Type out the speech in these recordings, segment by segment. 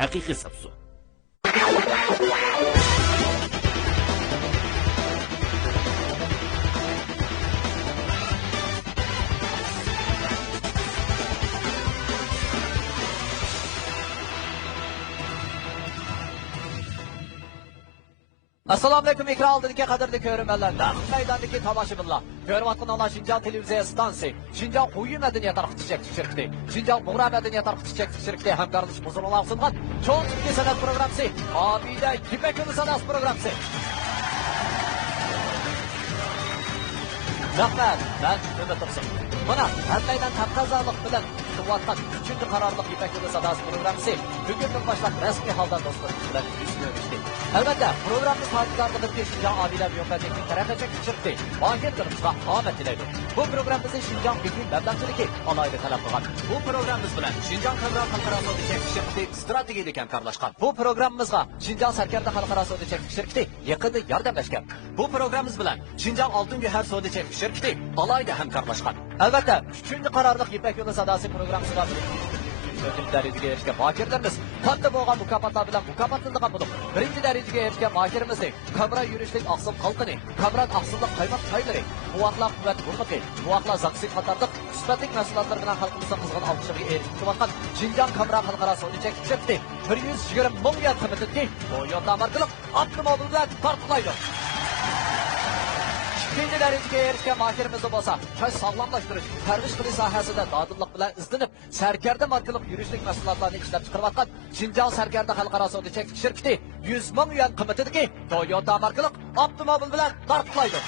haqiqiy sabzu. Assalomu alaykum, ekran oldidagi qadrli ko'ruvchilar, naq maydondagi tomoshabinlar. Ko'rayotgan Shinjon televiziya stansiyasi, Shinjon quyi madaniyat tarqatishak shirkati, Shinjon Bug'ra madaniyat tarqatishak shirkati hamkorlik buzilib sungan cho'ng turkiy san'at programmasi, Obida Ipak yo'li san'at programmasi. Rahmat, ben Ümit Tursun. Buna hammaydan tapqazalik bilan kutayotgan 3-chi qarorliq Ipak yo'li sadasi programmasi bugundan boshlab rasmiy holda do'stlar bilan yuz berishdi. Albatta, programma tartiblarida Shinjon Obida Biyokademik taraqqiyot shirkati mohiyatlarimizga omad tilaydi. Bu programmamizni Shinjon Pekin davlatligi alohida talab qilgan. Bu programmamiz bilan Shinjon Kamron xalqaro savdo shirkati strategik hamkorlashgan. Bu programmamizga Shinjon Sarkarda xalqaro savdo shirkati yaqinda yordamlashgan. Bu programmamiz bilan Shinjon Oltin Gavhar savdo shirkati alohida hamkorlashgan. Albatta, 3-chi qarorliq Ipak yo'li sadasi programmasiga ödül darajaga erishgan mohirlarimiz katta bo'lgan mukofotlar bilan mukofotlangan bo'lib, 1-chi darajaga erishgan mohirimizni Kamron yurishlik oqsil qalqini, Kamron oqsillik qaymoq choylari, muvoqlar quvvat burnuqi, muvoqlar zaksi qatorliq sifatli mahsulotlar bilan xalqimizga qizg'in olqishlarga erishgan Shinjon Kamron xalqaro savdo shirkati 120 ming yuan qiymatiga Toyota markalik avtomobil bilan tarqalaydi. 2-chi darajaga erishgan mohirimiz bo'lsa, choy sog'lomlashtirish, tarbish qilish sohasida dodillik bilan izlanib, Sarkarda markalik yurishlik mahsulotlarni ishlab chiqarayotgan Shinjon Sarkarda xalqaro savdo shirkati 100 ming yuan qiymatidagi Toyota markalik avtomobil bilan tarqalaydi.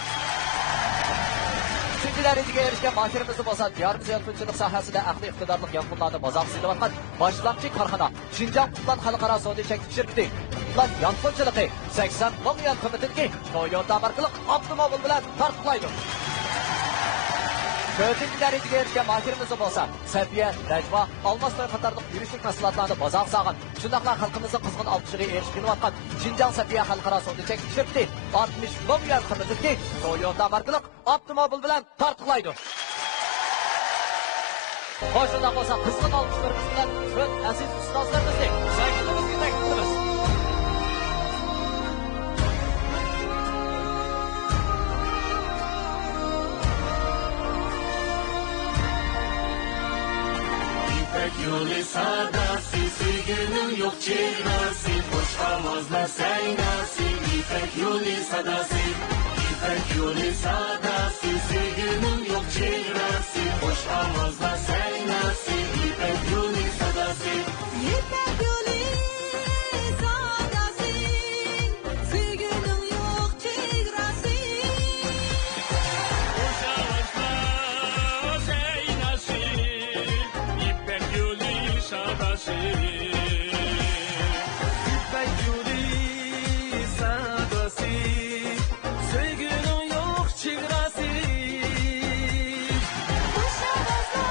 3-chi darajaga erishgan mohirimiz bo'lsa, diyorimiz yolqinchilik sohasida aqliy iqtidorli yolqinlarni bozor silayotgan boshlamchi korxona Shinjon Qutlan xalqaro savdo shirkati Qutlan yolqinchiligi 80 ming yuan qiymatidagi Toyota markalik avtomobil bilan tarqalaydi. 4-chi darajaga erishgan mohirimiz bo'lsa, Safiya, Najva, Olmosboy qatorliq yurishlik mahsulotlarni bozor sog'in, shundaqla xalqimizning qizg'in olqishiga erishayotgan Shinjon Safiya xalqaro savdo shirkati 60 ming yuan qiymatidagi Toyota markalik avtomobil bilan tarqalaydi. Qo'shida bo'lsa, qizg'in olqishlarimiz bilan ko'p aziz ustozlarimizni shaklimizni taklifimiz. İpek yolu sadası, sevginin yok çehresi, hoş havazlar seynası. İpek yolu sadası, İpek yolu sadası, sevginin yok çehresi, hoş havazlar seynası. İpek yolu sadası, İpek yolu sadası, sevginin yok çehresi, hoş havazlar seynası. İpek yolu sadası, İpek yolu sadası, sevginin yok çehresi. Hoş havazlar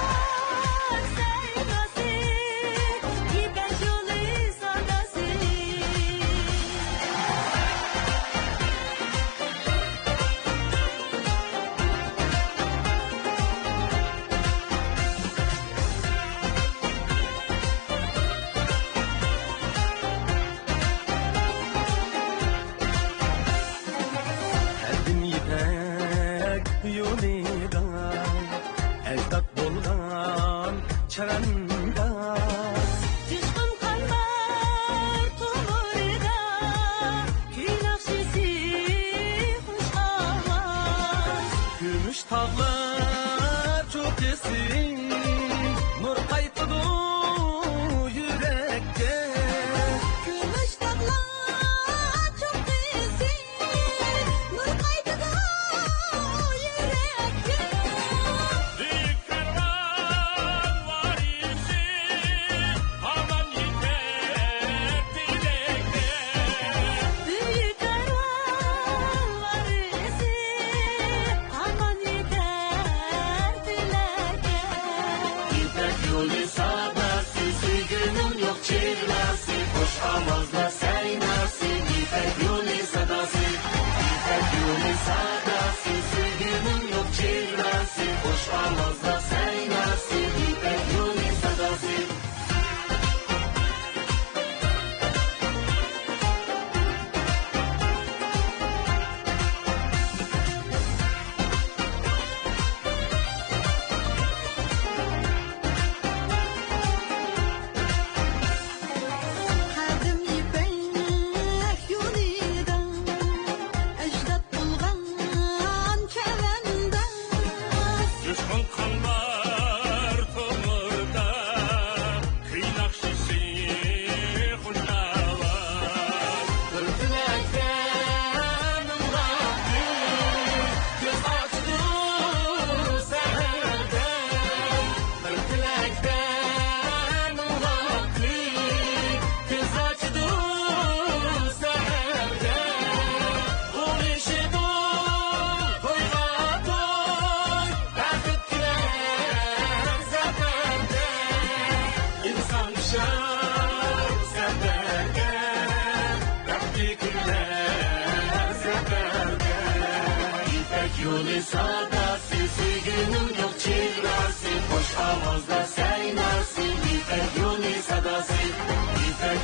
seynası, İpek yolu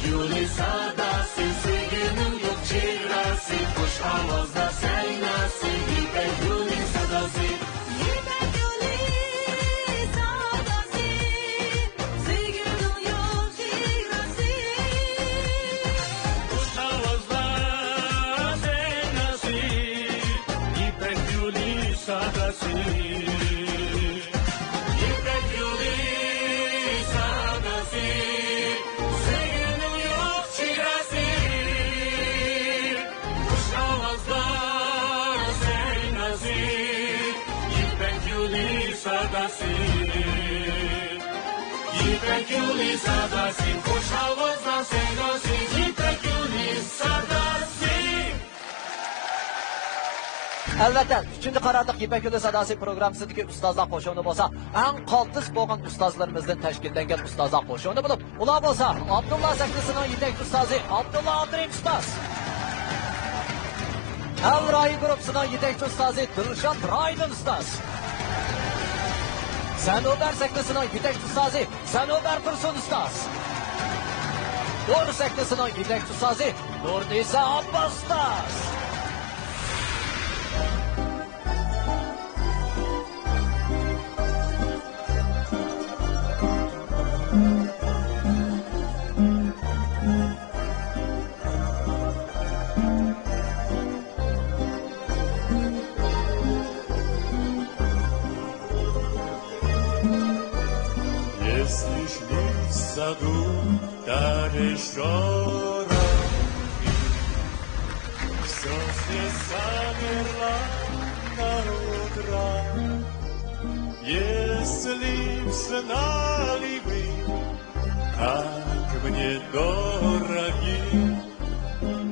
guli sadasi sevginin yok çehresi hoş havazda seynasi İpek guli sadasi İpek yolu sadası, sevginin yok çehresi. hoş havazda seynasi İpek guli sadasi İpek guli sadasi sevginin yok çehresi hoş havazda seynasi İpek guli sadasi İpek guli sadasi hoş havazda seynasi İpek guli sadasi Albatta, 3-chi qarorliq Ipak yo'li sadosi programmasidagi ustozlar qo'shini bo'lsa, eng qaltis bo'lgan ustozlarimizdan tashkillangan ustozlar qo'shini bo'lib, ular bo'lsa Abdulla Sakisining yetakchi ustozi Abdulla Abdurim ustoz. Al-Rai guruhining yetakchi ustozi Dilshod Raydin ustoz. Sanobar Sakisining yetakchi ustozi Sanobar Tursun ustoz. Nur Sakisining yetakchi ustozi Nurnisa Abbos ustoz. Если шли в саду дорожора, все замерла на утро. Если б знали вы, как мне дороги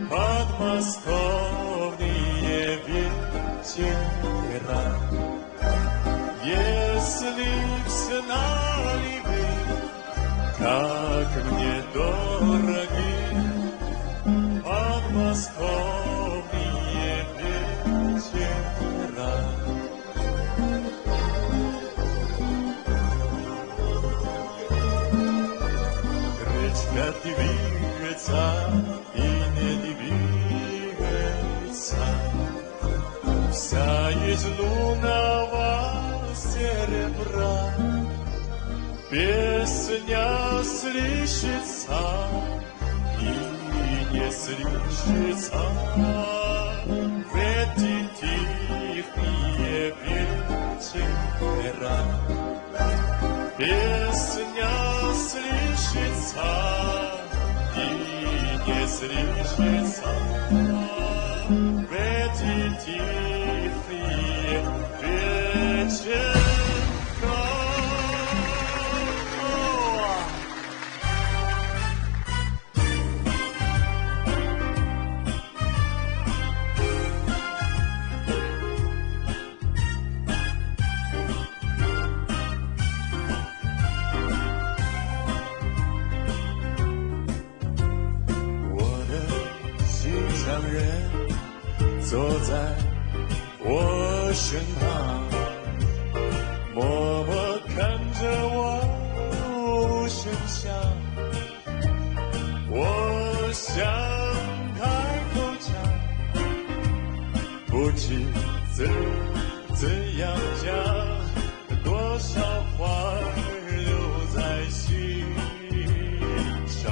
подмосковные вечера. Если б знали вы, как мне дороги подмосковные вечера. Речка двигается и не двигается, вся из лунного серебра. Песня слышится и не слышится в эти тихие вечера. Песня слышится и не слышится в эти тихие вечера.我的心上人坐在我身旁，默默看着我身上，我想开口讲，不知怎样讲，多少话留在心上。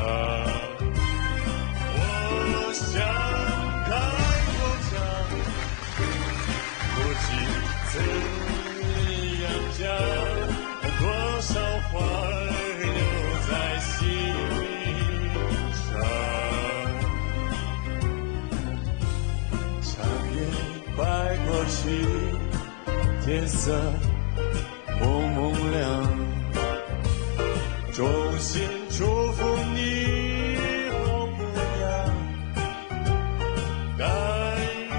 我想开口讲，不知怎样讲，多少话留在心上。长夜快过去，天色蒙蒙亮，衷心祝福你好模样。但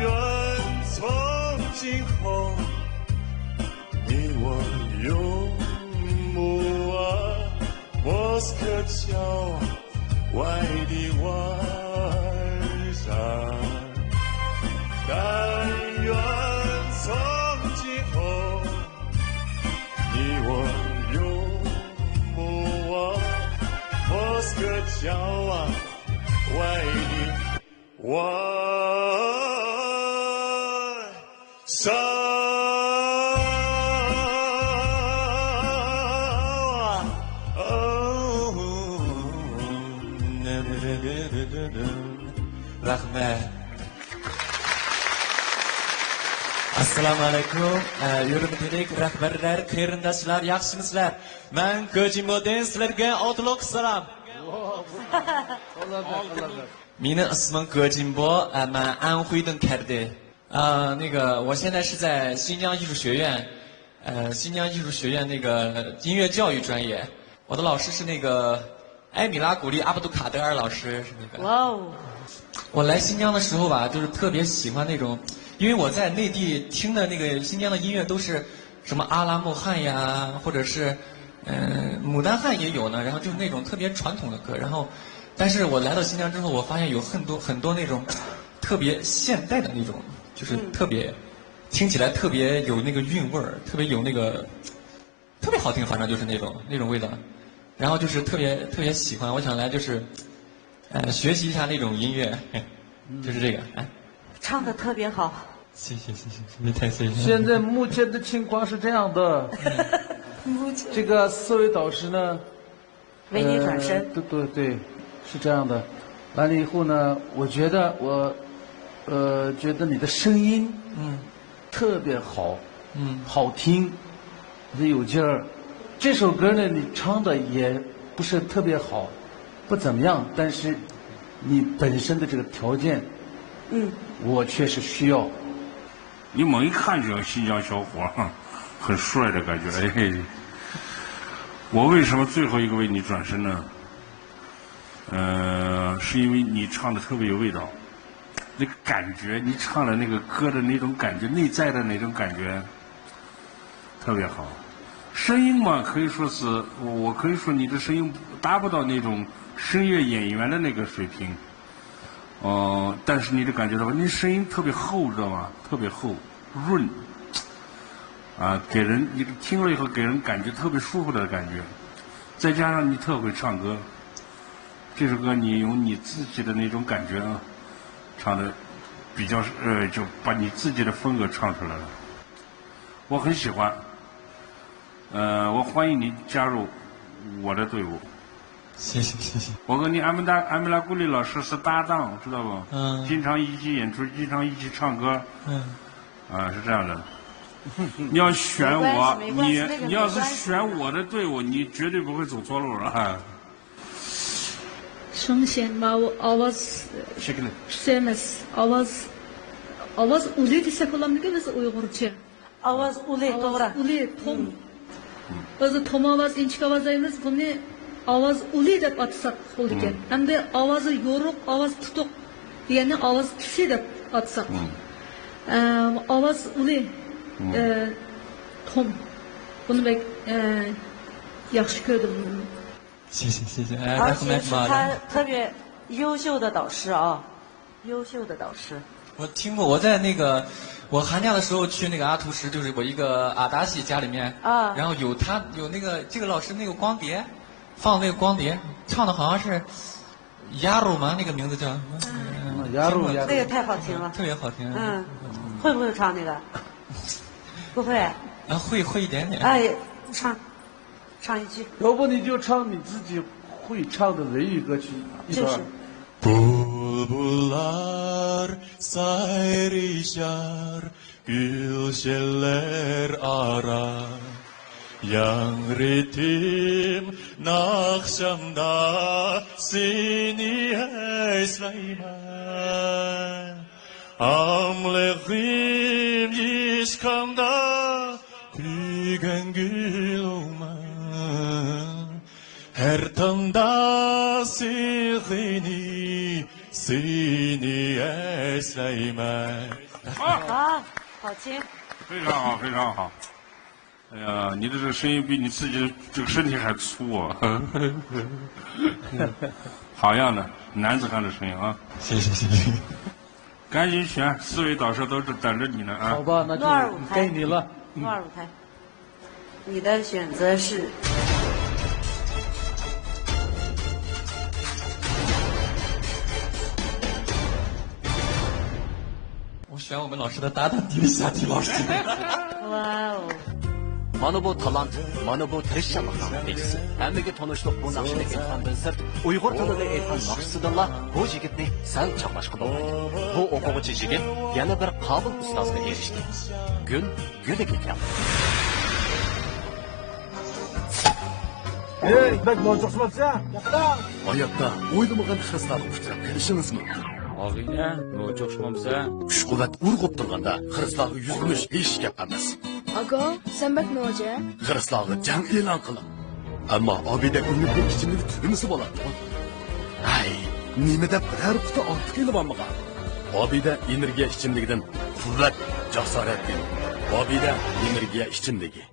愿从今后，你我永不忘莫斯科桥外的晚上。但愿从今后，你我永不忘莫斯个骄傲，为你我守。Rahmat. Assalomu alaykum. Yurtimlik rahbarlar, qarindoshlar, yaxshimisizlar? Men Kojimodan sizlarga otliq salom. Meni ismim Kojimbo, 俺安徽的开的。我现在是在新疆艺术学院，新疆艺术学院那个音乐教育专业。我的老师是那个埃米拉·古利·阿卜杜卡德尔老师，是那个。哇哦，我来新疆的时候吧，就是特别喜欢那种，因为我在内地听的那个新疆的音乐都是什么阿拉木汗呀，或者是牡丹汉也有呢，然后就是那种特别传统的歌。然后，但是我来到新疆之后，我发现有很多那种特别现代的那种，就是特别听起来特别有那个韵味儿，特别有那个特别好听，反正就是那种味道。然后就是特别喜欢，我想来就是学习一下那种音乐，就是这个。哎，唱的特别好。谢谢，没太谢谢。现在目前的情况是这样的，这个四位导师呢，为你转身。对，是这样的。完了以后呢，我觉得觉得你的声音，特别好，好听，有劲儿。这首歌呢，你唱的也不是特别好，不怎么样，但是你本身的这个条件，我确实需要。你猛一看就像新疆小伙，很帅的感觉。哎，我为什么最后一个为你转身呢？是因为你唱的特别有味道，那个感觉，你唱的那个歌的那种感觉，内在的那种感觉，特别好。声音嘛，可以说是我可以说你的声音达不到那种声乐演员的那个水平。但是你的感觉到吧，你声音特别厚，知道吗？特别厚，润，给人你听了以后给人感觉特别舒服的感觉，再加上你特会唱歌，这首歌你用你自己的那种感觉唱的比较就把你自己的风格唱出来了，我很喜欢，我欢迎你加入我的队伍。谢谢。我跟你阿米拉古里老师是搭档，知道不？经常一起演出，经常一起唱歌。是这样的。你要选我，你要是选我的队伍，你绝对不会走错路了。شمشين ما آواز Şekilde. sevmez. Avaz uli dese falan ne biz Uygurca. Avaz uli doğru. Uli tom. Biz tom avaz inçik avazayımız bunu avaz uli dep atsak oldu ki. Hem de avazı yoruk, avaz tutuk diyeni avaz kisi dep atsak. Avaz uli tom. Bunu ben yaxşı gördüm. 谢谢。而且是他特别优秀的导师啊，优秀的导师。我听过，我在我寒假的时候去那个阿图什，就是我一个阿达西家里面，然后有这个老师那个光碟，放那个光碟，唱的好像是亚鲁吗？那个名字叫亚鲁，那个太好听了，特别好听。会不会唱那个？不会。会一点点。哎，唱一句。要不你就唱你自己会唱的人语歌曲一段。Bulbullar sayrışar gülşeller ara Yan ritim nakşamda seni eslayman Amlığım yişkamda kügen gül olman Her tamda seni eslayman 好听。非常好，非常好。哎呀，你的这个声音比你自己的这个身体还粗啊！好样的，男子汉的声音啊！谢谢。赶紧选，4位导师都是等着你呢啊！好吧，那就该你了。诺尔舞台，你的选择是。选我们老师的搭档迪丽夏提老师。 와우. Mana bu talant, mana bu tirishchanlikning natijasi. Hammaga tanishliq bu naqshni aytgandan sirt, Uyg'ur tilida aytgan naqshisidanla bu yigitni sal chaqlashqa bo'ladi. Bu o'quvchi yigit yana bir qobil ustozga erishdi. Gullik ekan. Hikmet no'jaqsizmabsa? Hayotda o'ylamagan xiristlarga uchrab kelishingizmi? Og'ayni, no'jaqsizmabsa? Kuch-quvvat urg'ib turganda xiristlarga yuzlanish hech gap emas. Aga, sen bak noja? Xiristlarga jang e'lon qiling. Ammo Obida unga ichimlik turimisi bo'ladi. Ay, nima deb biror quti olib kelibman. Obida energiya ichimligidan quvvat, jasorat beradi. Obida energiya ichimligi.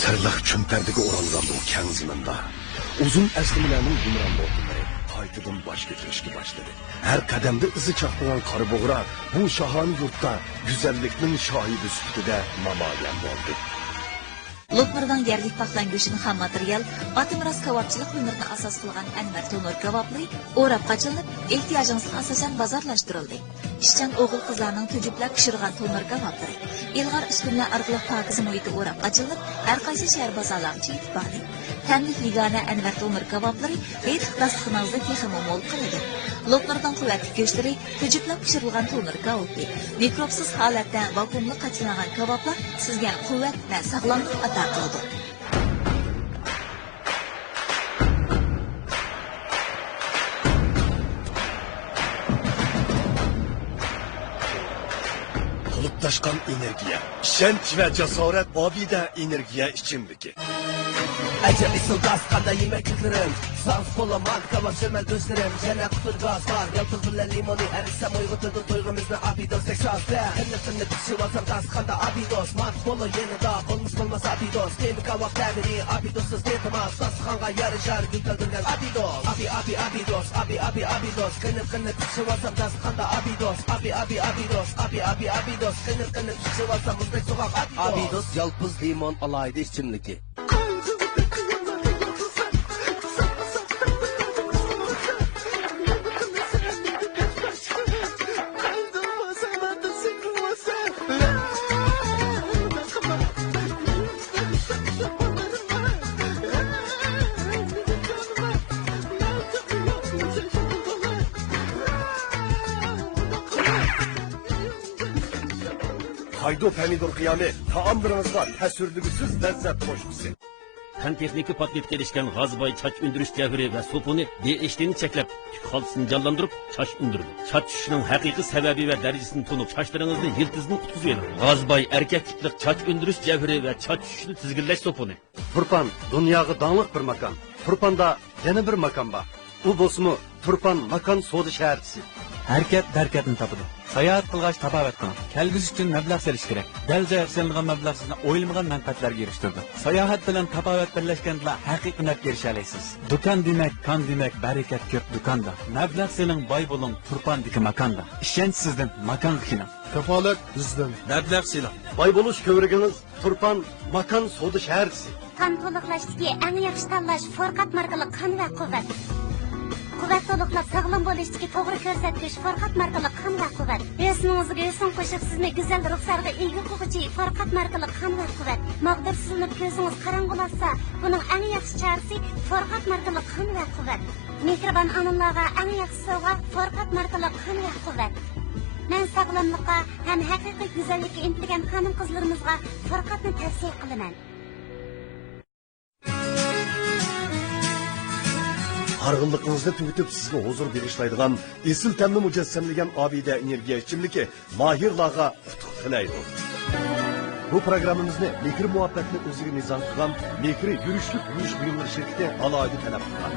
Sirliq cho'ntardiga o'ralgan bu keng zaminda uzun aslimalarning yumron bo'lganlari qaytadan bosh ko'tarishga boshladi. Har qadamda izi chaqnagan qora bo'g'ra bu shohona yurtda go'zallikning shohidi sifatida namoyon bo'ldi. Loklardan yerlik paxlan go'shini ham material, Atimiras kavobchilik hunarini asos qilgan Anvar Tonur kavoblari o'rab qachilinib, ehtiyojingizga asosan bozorlashtirildi. Ishchan o'g'il qizlarning tujublab pishirgan tonur kavoblari ilg'or ustunlar orqali pokiza muhitda o'rab qachilinib, har qaysi shahar bozorlariga yetib bordi. Tanlik ligana Anvar Tonur kavoblari betiq dasturxoningizda texmo mo'l qiladi. Loklardan quvvatli go'shtlar, tujublab pishirilgan tonur kavobi, mikrobsiz holatda vakuumli qachilangan kavoblar sizga quvvat va sog'lomlik ato qiladi. Quluplaşkan energiya, ishonch va jasorat Obida energiya ichimligi. Acaba isıl gaz kanda yemek yıkırım Sağ sola marka var şömel gözlerim Jene kutur gaz var Yaltız bile limoni erişsem uygutudu Toyğumuzda abidos tek şahse Hennetini pişi vasam gaz kanda abidos Mat bolu yeni da olmuş olmaz abidos Kemi kavak demiri abidossuz detemaz Dasıkanğa yarışar gültüldürgen abidos abidos abidos Kınıp pişi vasam gaz kanda abidos abidos Kınıp pişi vasam muzdek sokak abidos Abidos yalpız limon alaydı içimliki Haydo pomidor qiyami taomlaringizga ta'sirligisiz lazzat qo'shgisi. Fan texnika patentga erishgan g'azboy choch undirish javri va supuni DHTni cheklab, tuk holatini jonlantirib, choch undirdi. Choch tushishining haqiqiy sababi va darajasini tunib, sochlaringizni yiltizdan qutkizib bering. G'azboy erkak tiplik choch undirish javri va choch tushishini tizginlash supuni. Turpan dunyoga donliq bir makon. Turpanda yana bir makon bor. U bo'lsa Turpan makon savdo shaharchisi. Harkat darkatni topadi. Sayohat qilgach tabobat qiling. Kelgusi uchun mablag' solish kerak. Dalja yig'ilgan mablag' sizni o'yilmagan manfaatlarga erishtirdi. Sayohat bilan tabobat birlashganda haqiqiy naf erisha olasiz. Do'kon demak, kon demak, barakat ko'p do'konda. Mablag' sening boy bo'ling Turpandagi makonda. Ishonch sizdan, makon qiling. Kafolat bizdan. Mablag' siling. Boy bo'lish ko'rigingiz Turpan makon savdo shaharchisi. Qon to'liqlashdagi eng yaxshi tanlash Forqat markali qon va quvvat. Quvvat to'liqlab sog'lom bo'lishdagi to'g'ri ko'rsatkich Forqat markali qon va quvvat. Esingizga esin qo'shib sizni go'zal ruxsarga ega qiluvchi Forqat markali qon va quvvat. Mag'dursizlanib ko'zingiz qorong'ulashsa, buning eng yaxshi chorasi Forqat markali qon va quvvat. Mehribon onamlarga eng yaxshi sovg'a Forqat markali qon va quvvat. Men sog'lomlikqa ham haqiqiy go'zallikka intilgan xonim qizlarimizga Forqatni tavsiya qilaman. Hargınlıkınızda tüvütüp sizge huzur berişlaydıgan, esil temli mücessemligen Obida energiya içimliki mahirlarga utuq tilaydi. Bu programımızda Mekri muhabbetini o'ziga nizam qilgan Mekri yurishlik yurish buyumlar şirketi alayda talab qilgan.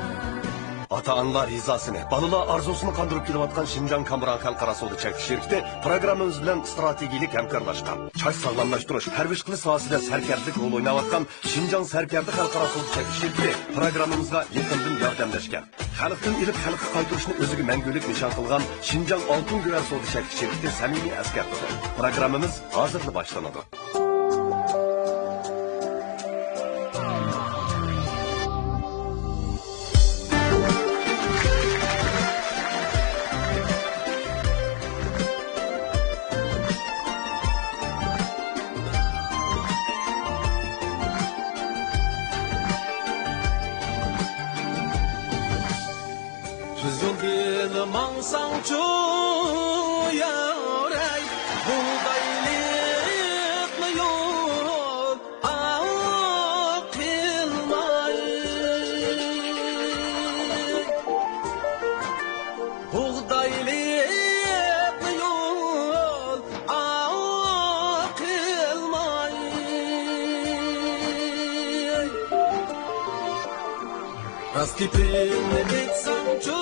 Ata-analar rizasını, balalar arzusunu kandırıp kelayotgan Şinjan Kamuran Xalqaro savdo chekish şirketi programımız bilan strategik hamkorlashgan. Choch sog'lomlashtirish, parvarish qilish sohasida sarkarlik rol o'ynayotgan Şinjan Sarkardi Xalqaro savdo chekish şirketi programımızga yaqindan yordamlashgan. Xalqdan ilib xalqqa qaytarishni o'ziga mangulik nishon qilgan Şinjan Oltin Güven savdo chekish şirketi samimiy askardir. Programımız hozirda boshlanadi. Kılmansangçu yarey buğdaylıklı yol akılmay buğdaylıklı yol akılmay Rast tipini bitsangçu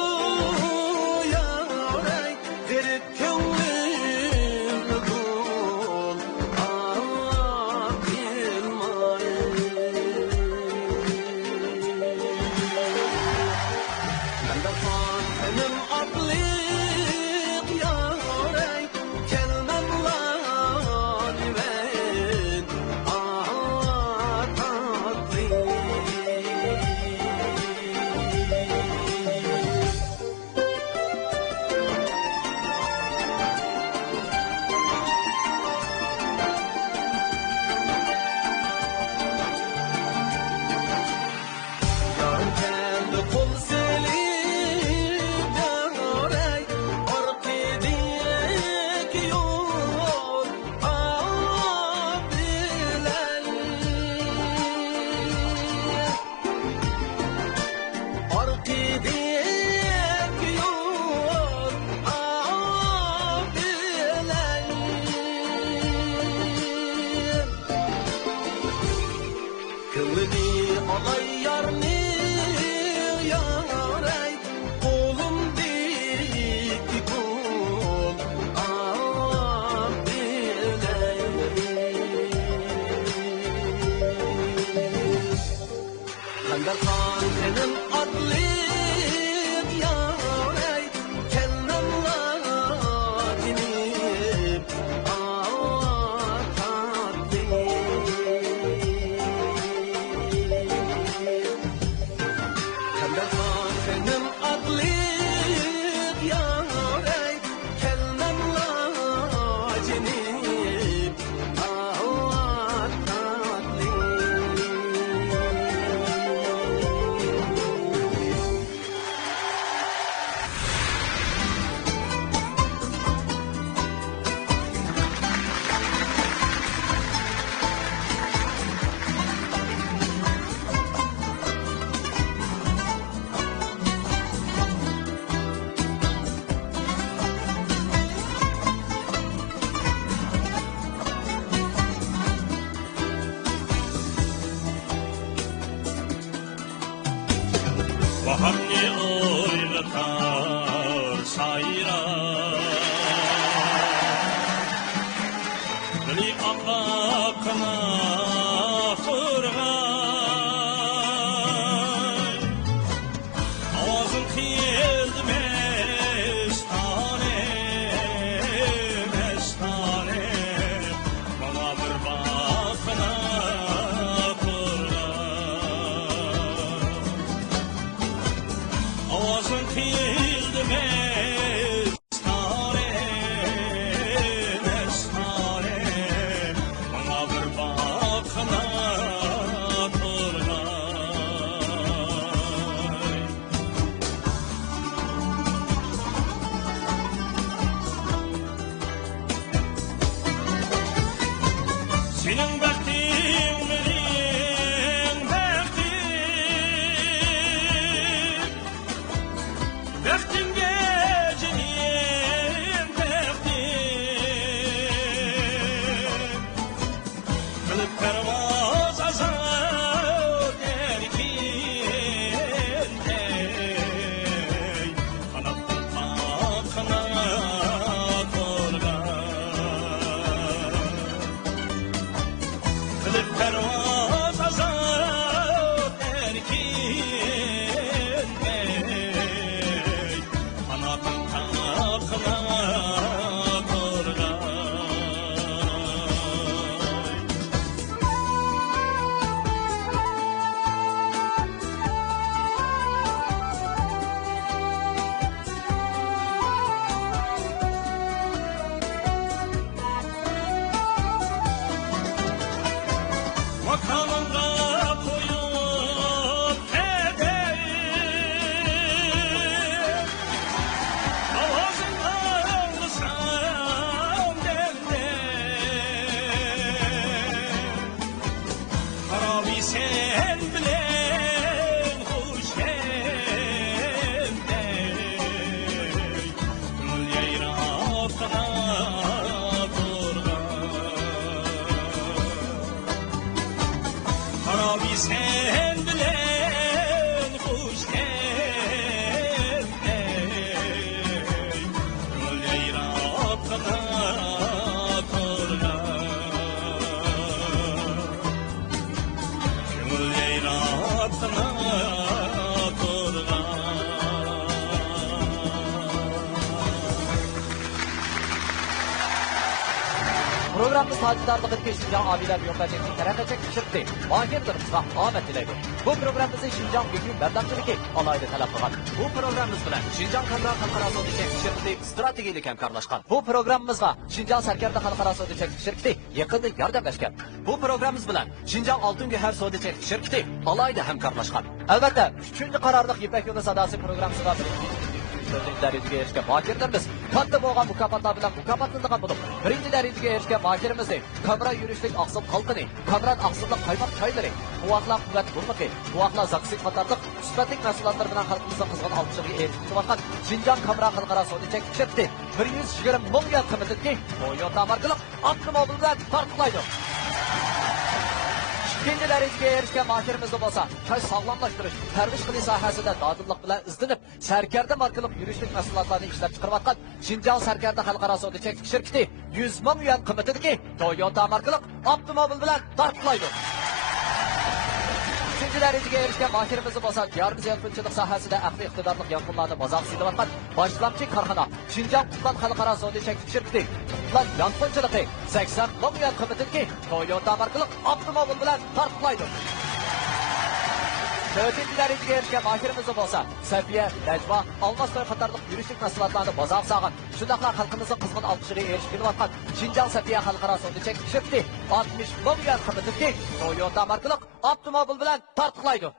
Baharni oylatar sayrar Dili akakına fırgay Ağzın kıyıldı mestane Mestane Bana bir bakına Ağzın kıyıldı mestane Mestane Bana bir bak programımız tacidarlıqdaki Şinjan abiler yo'qlashning taraqqiyotga kirdi. Mahirlarimizga omad tilaydi. Bu programımızı Şinjan Bugün Berdamchiligi alayda talab qilgan. Bu programımız bilan Şinjan Kamra xalqaro savdo shirkati strategik hamkorlashgan. Bu programımızga Şinjan Sarkarda xalqaro savdo shirkati yaqinda yordamlashgan. Bu programımız bilan Şinjan Altın Göher savdo shirkati alayda hamkorlashgan. Albatta, 3-chi qarorliq Ipak yo'li sadosi programmasiga birinchi darajaga erishgan mahirlarimiz katta bo'lgan mukofotlar bilan mukofotlangan bo'lib, birinchi darajaga erishgan mahirimizni kamera yurishlik oqsil qalqini, kamran oqsillik qaymoq choylari, quvvatlar quvvat burnuqi, quvvatlar zaksit qatorliq sifatli mahsulotlar bilan xalqimizga qizg'in olqishlarga erishayotgan Şinjan kamera xalqaro savdo shirkati 120 ming yuan qimmatli Toyota markali avtomobil bilan farqlaydi. İkinci dereceye erişken mahirimiz olsa, çay sağlamlaştırış, terbiş qilish sohasida dodillik bilan izlanib, Sarkarda markalık yurishlik mahsulotlarni ishlab chiqarayotgan Şinjan Sarkarda xalqaro savdo shirkati 100 ming yuan qimmatidagi Toyota markalık avtomobil bilan tarqalaydi. Üçüncü dereceye erişken mahirimiz olsa, diyorimiz yapımcılık sahasida aqli iqtidorli yanqonlarni bozor silayotgan boshlamchi korxona Şinjan Qutlan xalqaro savdo shirkati Qutlan yanqonchiligi 80 ming yuan qimmatidagi Toyota markalı avtomobil bilan tarqalaydi. Dördüncü dereceye erişken mahirimiz olsa, Safiye, Necva, Almastoy qatorliq yurishlik mahsulotlarni bozor sog'in, shundaqla xalqimizning qizg'in olqishiga erishgan Şinjan Safiye xalqaro savdo shirkati 60 ming yuan qimmatidagi Toyota markalı avtomobil bilan tarqalaydi.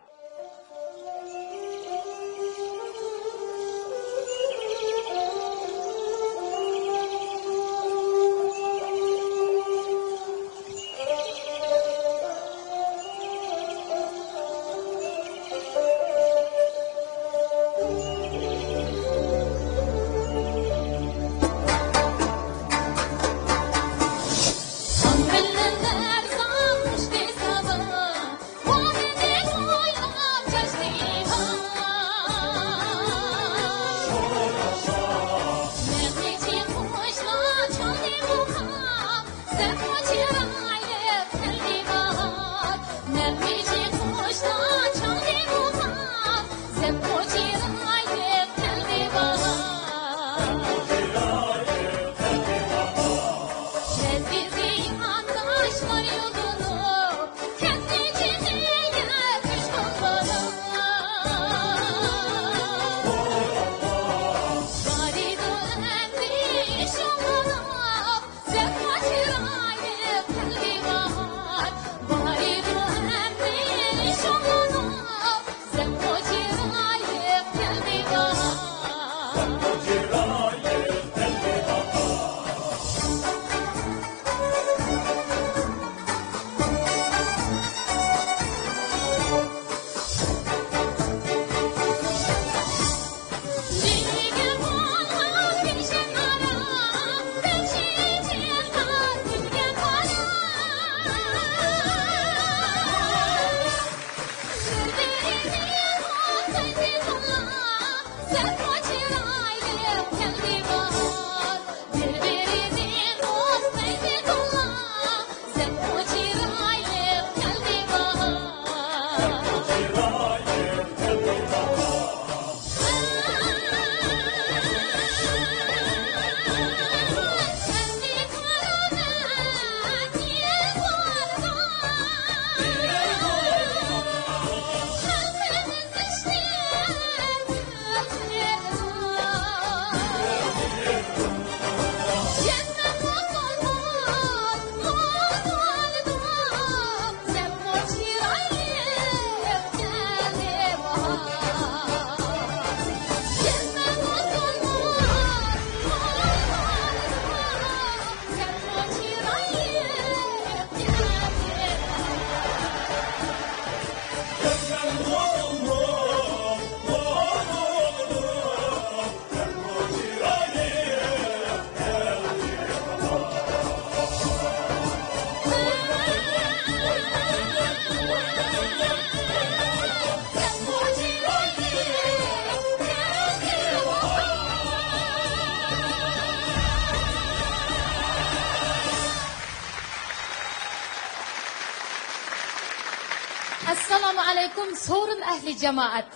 Assalomu alaykum so'rin ahli jamoat.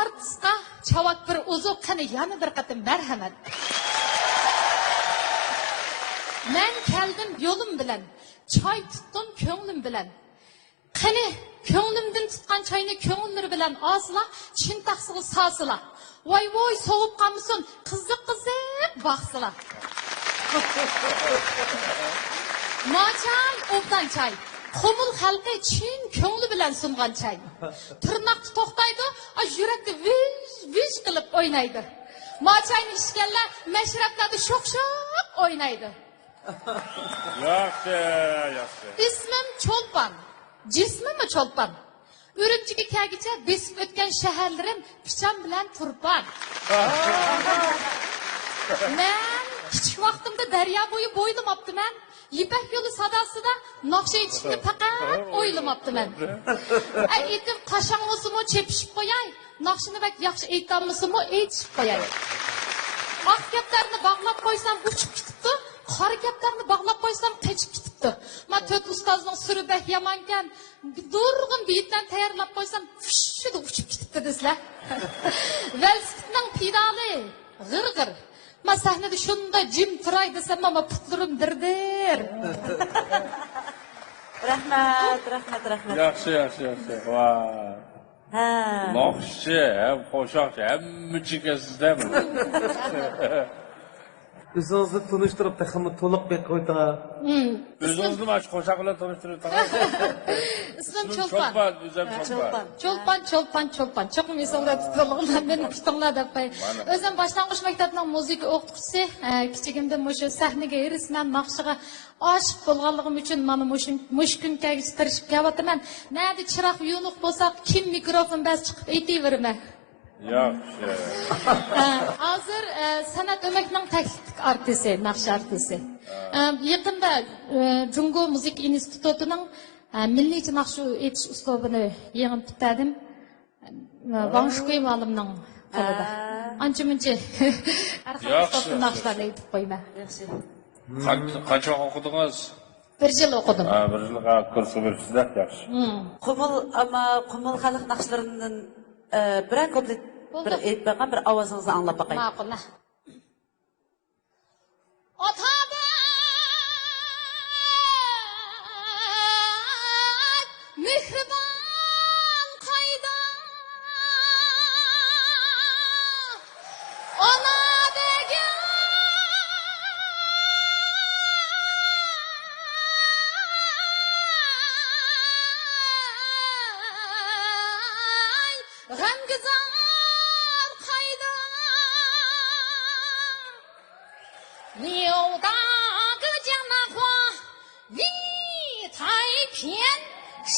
Artistga chavak bir uzuq qani yana bir qatim marhamat. Men keldim yo'lim bilan, choy tutdim ko'nglim bilan. Qani ko'nglimdan tutgan choyni ko'ngillari bilan ozla, chintaqsiga sasila. Voy voy sovup qolmasin, qiziq baqsila. Macam obdan choy. Qumul xalqi chin ko'ngli bilan sungan choy. Tirnoqni to'xtaydi, yurakni vish qilib o'ynaydi. Macayni ishganlar mashrablarda sho'q-sho'q o'ynaydi. Yaxshi, yaxshi. İsmim Çolpan. Cismim Çolpan. Ürümchiga kelgicha besib o'tgan shaharlarim pichan bilan turpan. Men kichik vaqtimda daryo bo'yi bo'ylamaptiman. Ipak yo'li sadosida naqsha aytishni faqat o'ylamaptiman. Aytib qashang bo'lsa-mu chepishib qo'yay. Naqshini bak yaxshi aytolmasam-mu aytishib qo'yay. Oq kaptarni bog'lab qo'ysam uchib ketibdi. Qora kaptarni bog'lab qo'ysam qechib ketibdi. Men to'rt ustozning suri bak yomonkan, durg'in biyitdan tayyorlab qo'ysam fushida uchib ketibdi deslar. Velosipedning pedali g'ir-g'ir. Men sahnada shunda jim turay desam, ama putlarim dirdir. Rahmat. Yaxshi, yaxshi, yaxshi. Voy. Ha. Naqshchi, ham qo'shoqchi, hamma chekasizlarmi? O'zingizni tanishtirib, taxmin to'liq bek qo'ydi. O'zingizni mana shu qo'shoq bilan tanishtirib turasiz. İsmim Çolpan. Çok mu insanlar tutuyorlar? Beni tutuyorlar da pay. Özüm başlangıç mektebinin müzik öğretmenisi. Küçüğümde şu sahneye erismen nakşıga aşık bolğanlığım için bana müşkün kayıcı tırışıp kavatıman. Nerede çırak yonuq bolsak kim mikrofon bas çıkıp eytiverme. Yaxshi. Hazır sanat ömekning takliflik artisti, nakşı artisti. Yakında Jungo Müzik İnstitutu'nun Milliy naqshi etish uslubini yengib bitdim. Vanshkoy olimning qo'lida. Ancha-muncha arxivda naqshlarni aytib qo'yman. Yaxshi. Qancha o'qidingiz? 1 yil o'qidim. 1 yil kurs beribsizlar, yaxshi. Qumul xalq naqshlaridan birer komplet bir aytbagan bir ovozingizni anglab baqayım. Ma'qul. Mehriban qayda ona degan g'amgizor qayda Liudagi janahua vi tai pian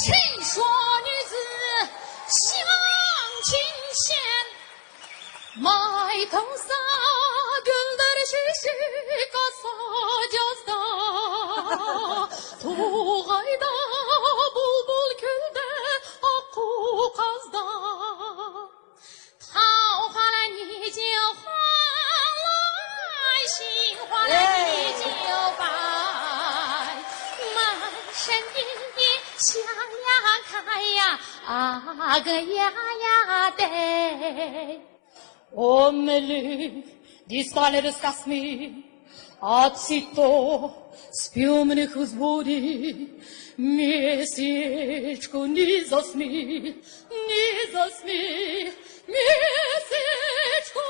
谁说女子相亲线？买藤撒 güldür şişik asacağızda Tuğayda bulbul külde akku kazda Tao hala nice halay Xin hala nice bay Man shendin 想呀看呀，啊个呀呀的，我们绿的стали раскосми, отсито спьемных взбуди, месячку не засми, месячку.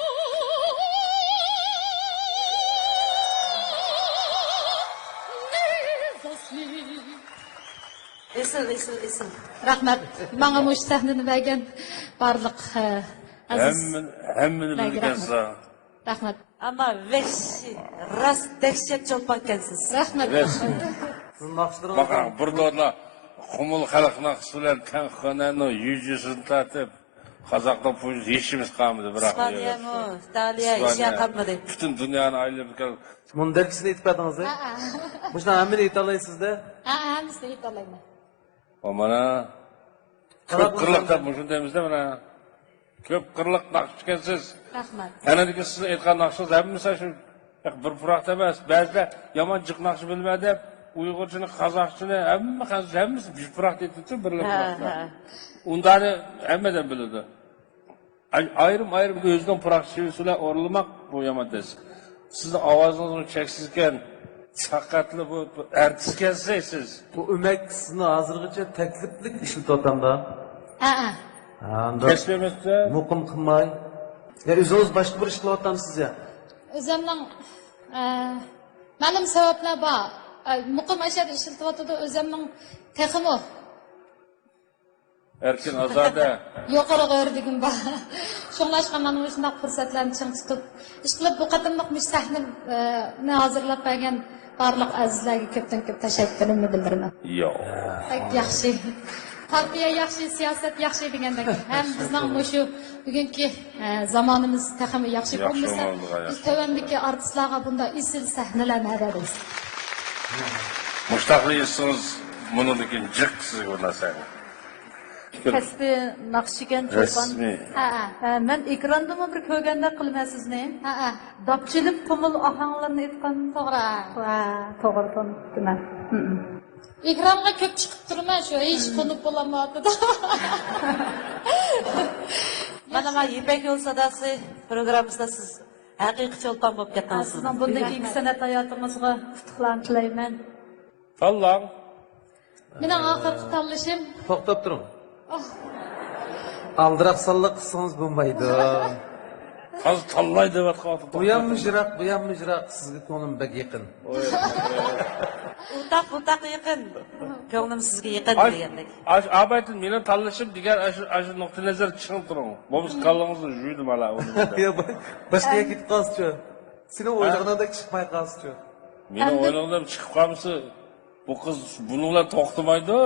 Esin. Rahmat. Bana muş sahnini bergen barlık aziz. Hemmini bilgensiz. Rahmat. Ama rast dehşet çolpankensiz. Rahmat. Bakın burada da Qumul xalq naqshi bilan tanxonani yuzini tatib Qozog'dan pul hechimiz qolmadi biroq. Italiya ish qolmadi. Butun dunyoni aylab kelib. Mundarkisini aytib berdingiz. Bushdan hammani ayta olasizda? Hammasini ayta olaman. Mana ko'p qirliqda shundaymizda mana ko'p qirliq naqsh ekansiz. Rahmat. Anadagi siz aytgan naqshingiz hammasi shu bir puroqda emas, ba'zida yomon jiq naqsh bilmadi deb Uyg'urchani, qozoqchani hammasi bir puroqda aytdi, birga puroqda. Undani hammadan biladi. Ayrim o'zining puroqchilar o'rlamoq bu yomon des. Sizning ovozingiz cheksiz ekan. Sakatlı bu ertesi kelseysiz. Bu ömek sizni hozirgacha takliflik ishlatyapman. Kesmemizde. Muqim qilmay. Ya o'zingiz boshqa bir ish qilyapsiz ya. O'zimning ma'lum sabablar bor. Muqim ashar ishlatyapti, o'zimning texmi Erkin Azade. yuqori o'rdigim bor. Shunglashqa mana shunday fursatlarni ching tutib, ish qilib bu qadimliq sahnani hozirlab bergan barliq azizlarga ko'pdan ko'p tashakkurimni bildiraman. Yo'q. Yaxshi. Partiya yaxshi, siyosat yaxshi degandek. Ham bizning shu bugungi zamonimiz taxmi yaxshi bo'lmasa, biz tavandagi artistlarga bunda isil sahnalarni beramiz. Mustaqilsiz buningkin jiq sizga o'rnasak. Kasbi naqshigan cho'pon. Men ekrandami bir ko'rganda qilman sizni. Dapchilib qumul ohanglarni aytgan to'g'ri. To'g'ri tanibman. Ekranga ko'p chiqib turman, shu hech qunib bo'lamadi. Mana Ipak yo'l sadasi programmasida siz haqiqiy cho'lpon bo'lib ketdingiz. Sizning bunday keyingi san'at hayotingizga qutlug'larni tilayman. Tanlang. Mening oxirgi tanlashim. To'xtab turing. Aldiraqsanlik qilsangiz bo'lmaydi. Hozir tanlay deyotgan. Bu ham mijroq, sizga ko'nglim bak yaqin. Utaq yaqin. Ko'nglim sizga yaqin degandek. Abaytin meni tanlashim degan shu nuqta nazar chiqib turing. Bo'lmasa qallangizni yuydim hala uni. Boshqa ketib qolsa-chi. Seni o'ylaganingdek chiqmay qolsa-chi. Meni o'ylaganimdan chiqib qolsa, bu qiz buninglar to'xtamaydi.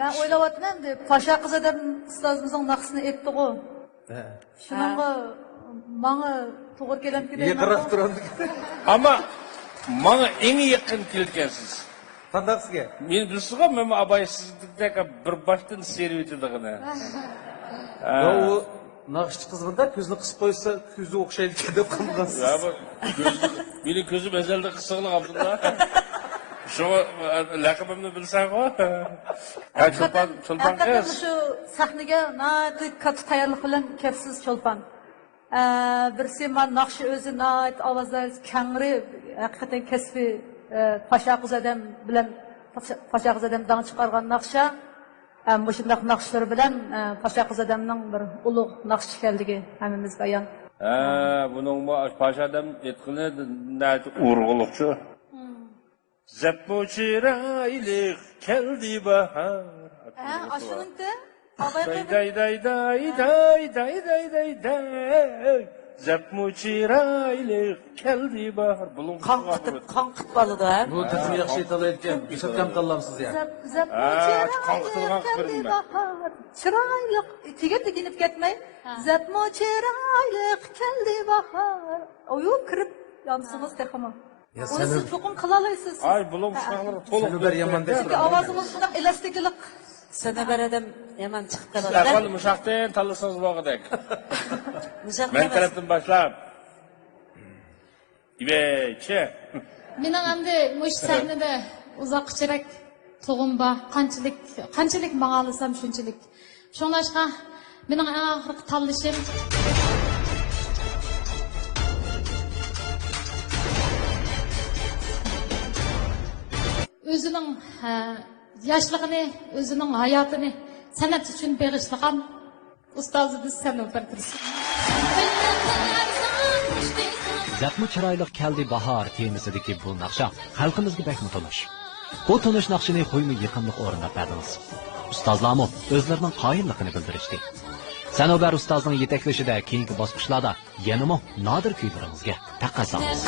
Men o'ylayapman deb, Pasha qiz adam ustozimizning naqsini aytdi-ku. Shuningga menga to'g'ri kelamki deyman. Yaqinroq turadi. Ammo menga eng yaqin kelgansiz. Qanday sizga? Men bilsizmi, men Abay sizdek bir boshdan serib o'tadigan. U naqshchi qizg'inda ko'zni qisib qo'ysa, ko'zi o'xshaydi deb qilgansiz. Ya bu meni ko'zim azalda qisqiliq Abdulla. Shu laqabimni bilsan-ku. Cho'lpon qiz. Shu sahnaga nati katta tayyorlik bilan kepsiz cho'lpon. Birsi men naqshi o'zi nat ovozlar kangri haqiqatan kasbi Pasha qiz adam bilan Pasha qiz adam dang chiqargan naqsha bu shundaq naqshlar bilan Pasha qiz adamning bir ulug' naqsh ekanligi hammamiz bayon. Buning Pasha adam aytqani nat urg'uluqchi. Zappo chiraylik keldi bahar. Ashuningda day. Zappo chiraylik keldi bahar. Bulun qanqit balida. Bu tizim yaxshi aytayotgan. Eshitgan tanlamsiz ya. Zappo qanqitilgan qildim. Chiroylik tegib ginib ketmay. Zappo chiraylik keldi bahar. Oyib kirib yonsiz texmi. Onu siz to'qim qila olasiz. Ay, bulun shaqlari to'liq. Seni bir yomon deb. Ovozingiz shunday elastiklik. Sana bir adam yomon chiqib qoladi. Aqal mushaqdan tanlasangiz bo'g'idek. Men tarafdan boshlab. Ibechi. Mening endi mush sahnada uzoqchiroq tug'im bor. Qanchalik ma'olisam shunchalik. Shunlashqa mening eng oxirgi tanlashim o'zining yoshligini, o'zining hayotini san'at uchun bag'ishlagan ustozimiz Sanobar Tursun. Zapmu chiroylik keldi bahor temisidagi bu naqsha xalqimizga bakmi tonish. Bu tonish naqshini qo'ymi yaqinlik o'rnida berdingiz. Ustozlarmi o'zlarining qoyilligini bildirishdi. Sanobar ustozning yetaklashida keyingi bosqichlarda yanama nodir kuylarimizga taqazzamiz.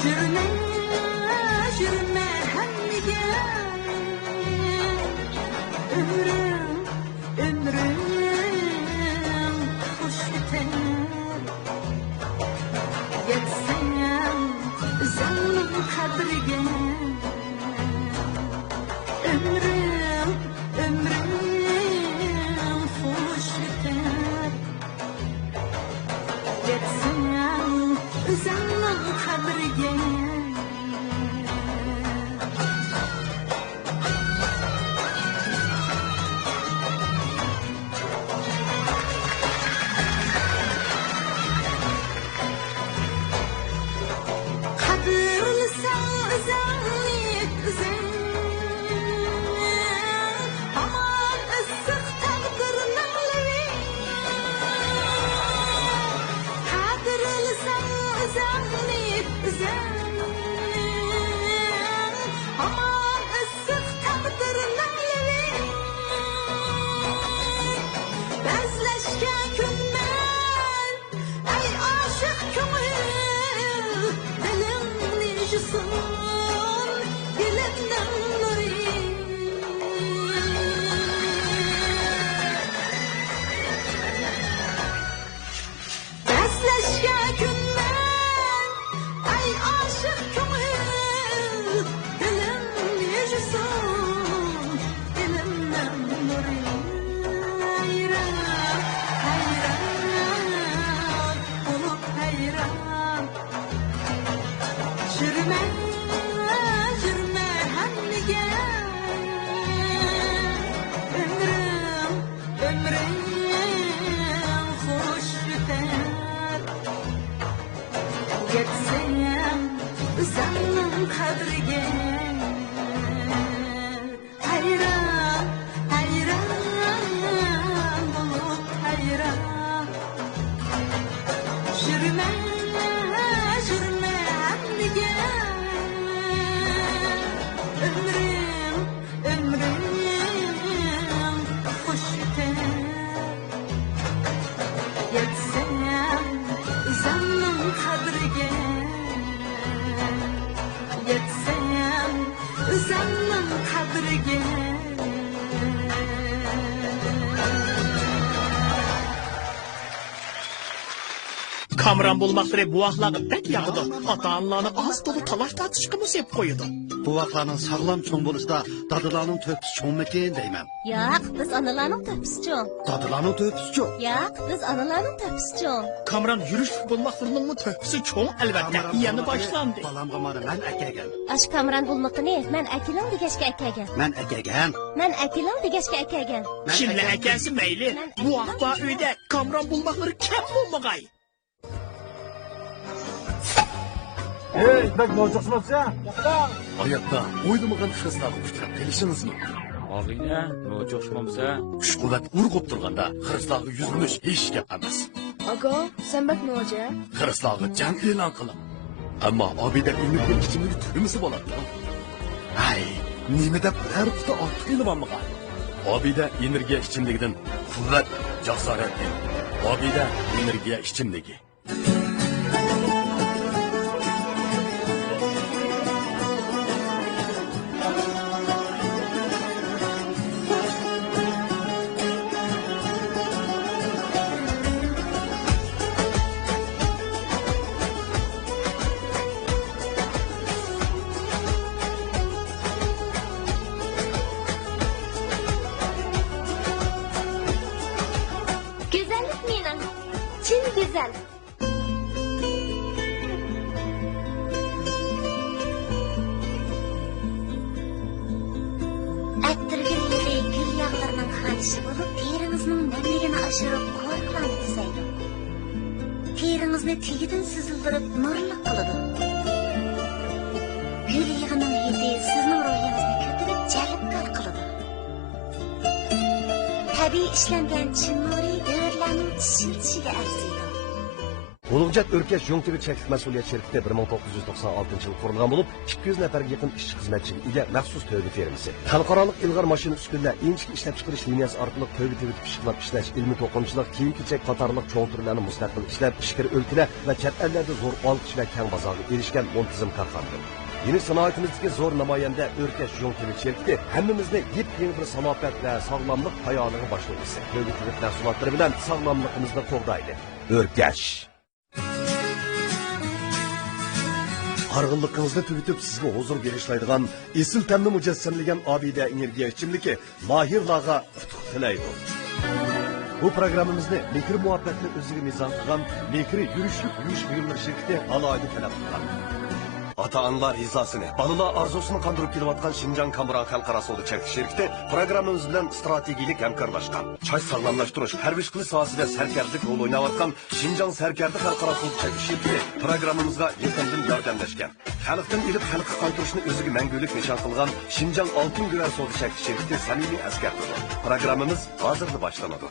Жүрме, жүрме әммеге Өмірім, өмірім Хош өтер Кетсем өзіңнің қадірге Өмірім, өмірім Хош өтер Кетсем özümün kadriye Kadırlısan özümni özüm Aman ısık takdırının levi Kadırlısan özümni özüm Aman ısık takdırının levi Bezleşken günmen Ey aşık kömür Dilim nicesin Dilimden nuri Bezleşken günmen Ey aşık kömür Dilim nicesin Dilimden nuri Hayran, hayran Olup hayran Жүрме, жүрме әммеге Өмірім, өмірім Хош өтер Кетсем өзіңнің қадірге Hayran, hayran Болып hayran Жүрме, жүрме әммеге Өмірім, өмірім Хош өтер Кетсем өзіңнің қадірге Кетсем өзіңнің қадірге Kamran bulmakları bu vaqtlarda pek yağdı. Ata-analarını az dolu talaş tartışqı mı sep koydu? Bu vaqtlarning sog'lom cho'ng bo'lishida dadalarning to'pisi cho'ngmikin deyman. Yo'q, biz onalarning to'pisi cho'ng. Dadalarning to'pisi cho'ng. Yo'q, biz onalarning to'pisi cho'ng. Kamran yürüşlük bulmaklarının mı tövpüsü çoğun elbette. Yeni başlandı. Balamga mana men akagan. Aş Kamran bulmaqini men akilim degashga akagan. Men akagan. Men akilim degashga akagan. Kimle ekesi meyli? Bu vaqtda öyde Kamran bulmakları kem bulmagay. Bak mo'jiqsizmasa? Hayotda o'ylamagan hisslarga uchrab kelishingizmi? Og'ayni, no'jo'shmamsa, Kuch-quvvat urg'ib turganda xiristlarga yuzlanish hech gap emas. Aga, sen bak noja? Xiristlarga jang e'lon qilib. Ammo Obida energiya ichimligi tugmasi bo'ladi. Ay, nima deb bir quti ortiq ilmamga? Obida energiya ichimligidan quvvat, jasorat. Obida energiya ichimligi. Güzellik miyim? Çin güzel. Attırgülleri gül yağlarının hanışı bulup terinizin nemligini aşırıp korkulanıp deseydi. Terinizni tigidin süzüldürüp nurluk kılıdı. Gül yağının hidi sizin ruhiyinizni kötürüp celipkar kılıdı. Tabii işlengen çin nuri öğürlerinin çişiltişiyle erziydi. Ulug'jat O'rkash Yo'ngtivi cheklik mas'uliyat şirkati 1996 yil qurilgan bo'lib, 200 nafarga yaqin ishchi xizmatchiga ega maxsus tövbe firmasi. Xalqarалық ilg'or mashina uskunlar inchik ishlab chiqarish liniyasi orqali tövbe pishiqlab ishlash, ilmiy to'qimachilik, kiyim-kechak qatorliq cho'ng turlarni mustaqil ishlab, ishkir o'lkalar va chet ellarda zo'r olqish va keng bozorga erishgan muntazam korxonadir. Yeni sanoatimizdagi zo'r namoyanda O'rkash Yo'ngtivi şirkati hammamizni yep-yangi bir salofat va sog'lomlik hayoliga boshlaymiz. Tövbe mahsulotlari bilan sog'lomligimizni qo'g'daydi. O'rkash Argınlıkınızda tüvütüp sizge huzur gelişlaydıgan, esil temni mücessemligen abide energiya içimliki Mahirlarga futuh tilaydı. Bu programımızda Mekri muhabbetli özüge mizan kılan Mekri yürüyüşlük yürüyüş buyumları şirketi alaydı talep kılan. Ata-analar hizasını, balılar arzusunu kandırıp kilovatkan Şinjan Kamuran Halkara Soğudu Çekti şirketi programımız bilen stratejilik hemkarlaşkan. Çay sağlamlaştırış, pervişkili sahasıyla serkerlik rol oynavatkan Şinjan Serkerlik Halkara Soğudu Çekti şirketi programımızga yakından yardımlaşkan. Halktan ilip halkı kaytırışını özüge mengülük nişan kılgan Şinjan Altın Güven Soğudu Çekti şirketi samimi eskerdi. Programımız hazırdı başlanadı.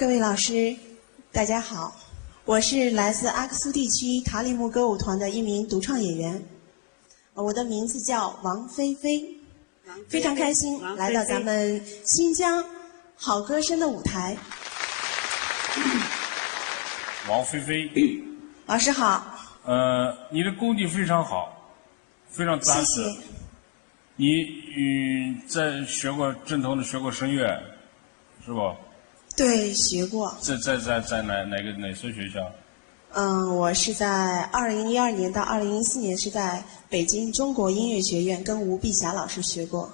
各位老师，大家好，我是来自阿克苏地区塔里木歌舞团的一名独唱演员，我的名字叫王菲菲，非常开心来到咱们新疆好歌声的舞台。王菲菲，老师好。你的功底非常好，非常扎实。谢谢。你在学过正统的学过声乐，是不？对，学过。在哪所学校？我是在2012年到2014年是在北京中国音乐学院跟吴碧霞老师学过。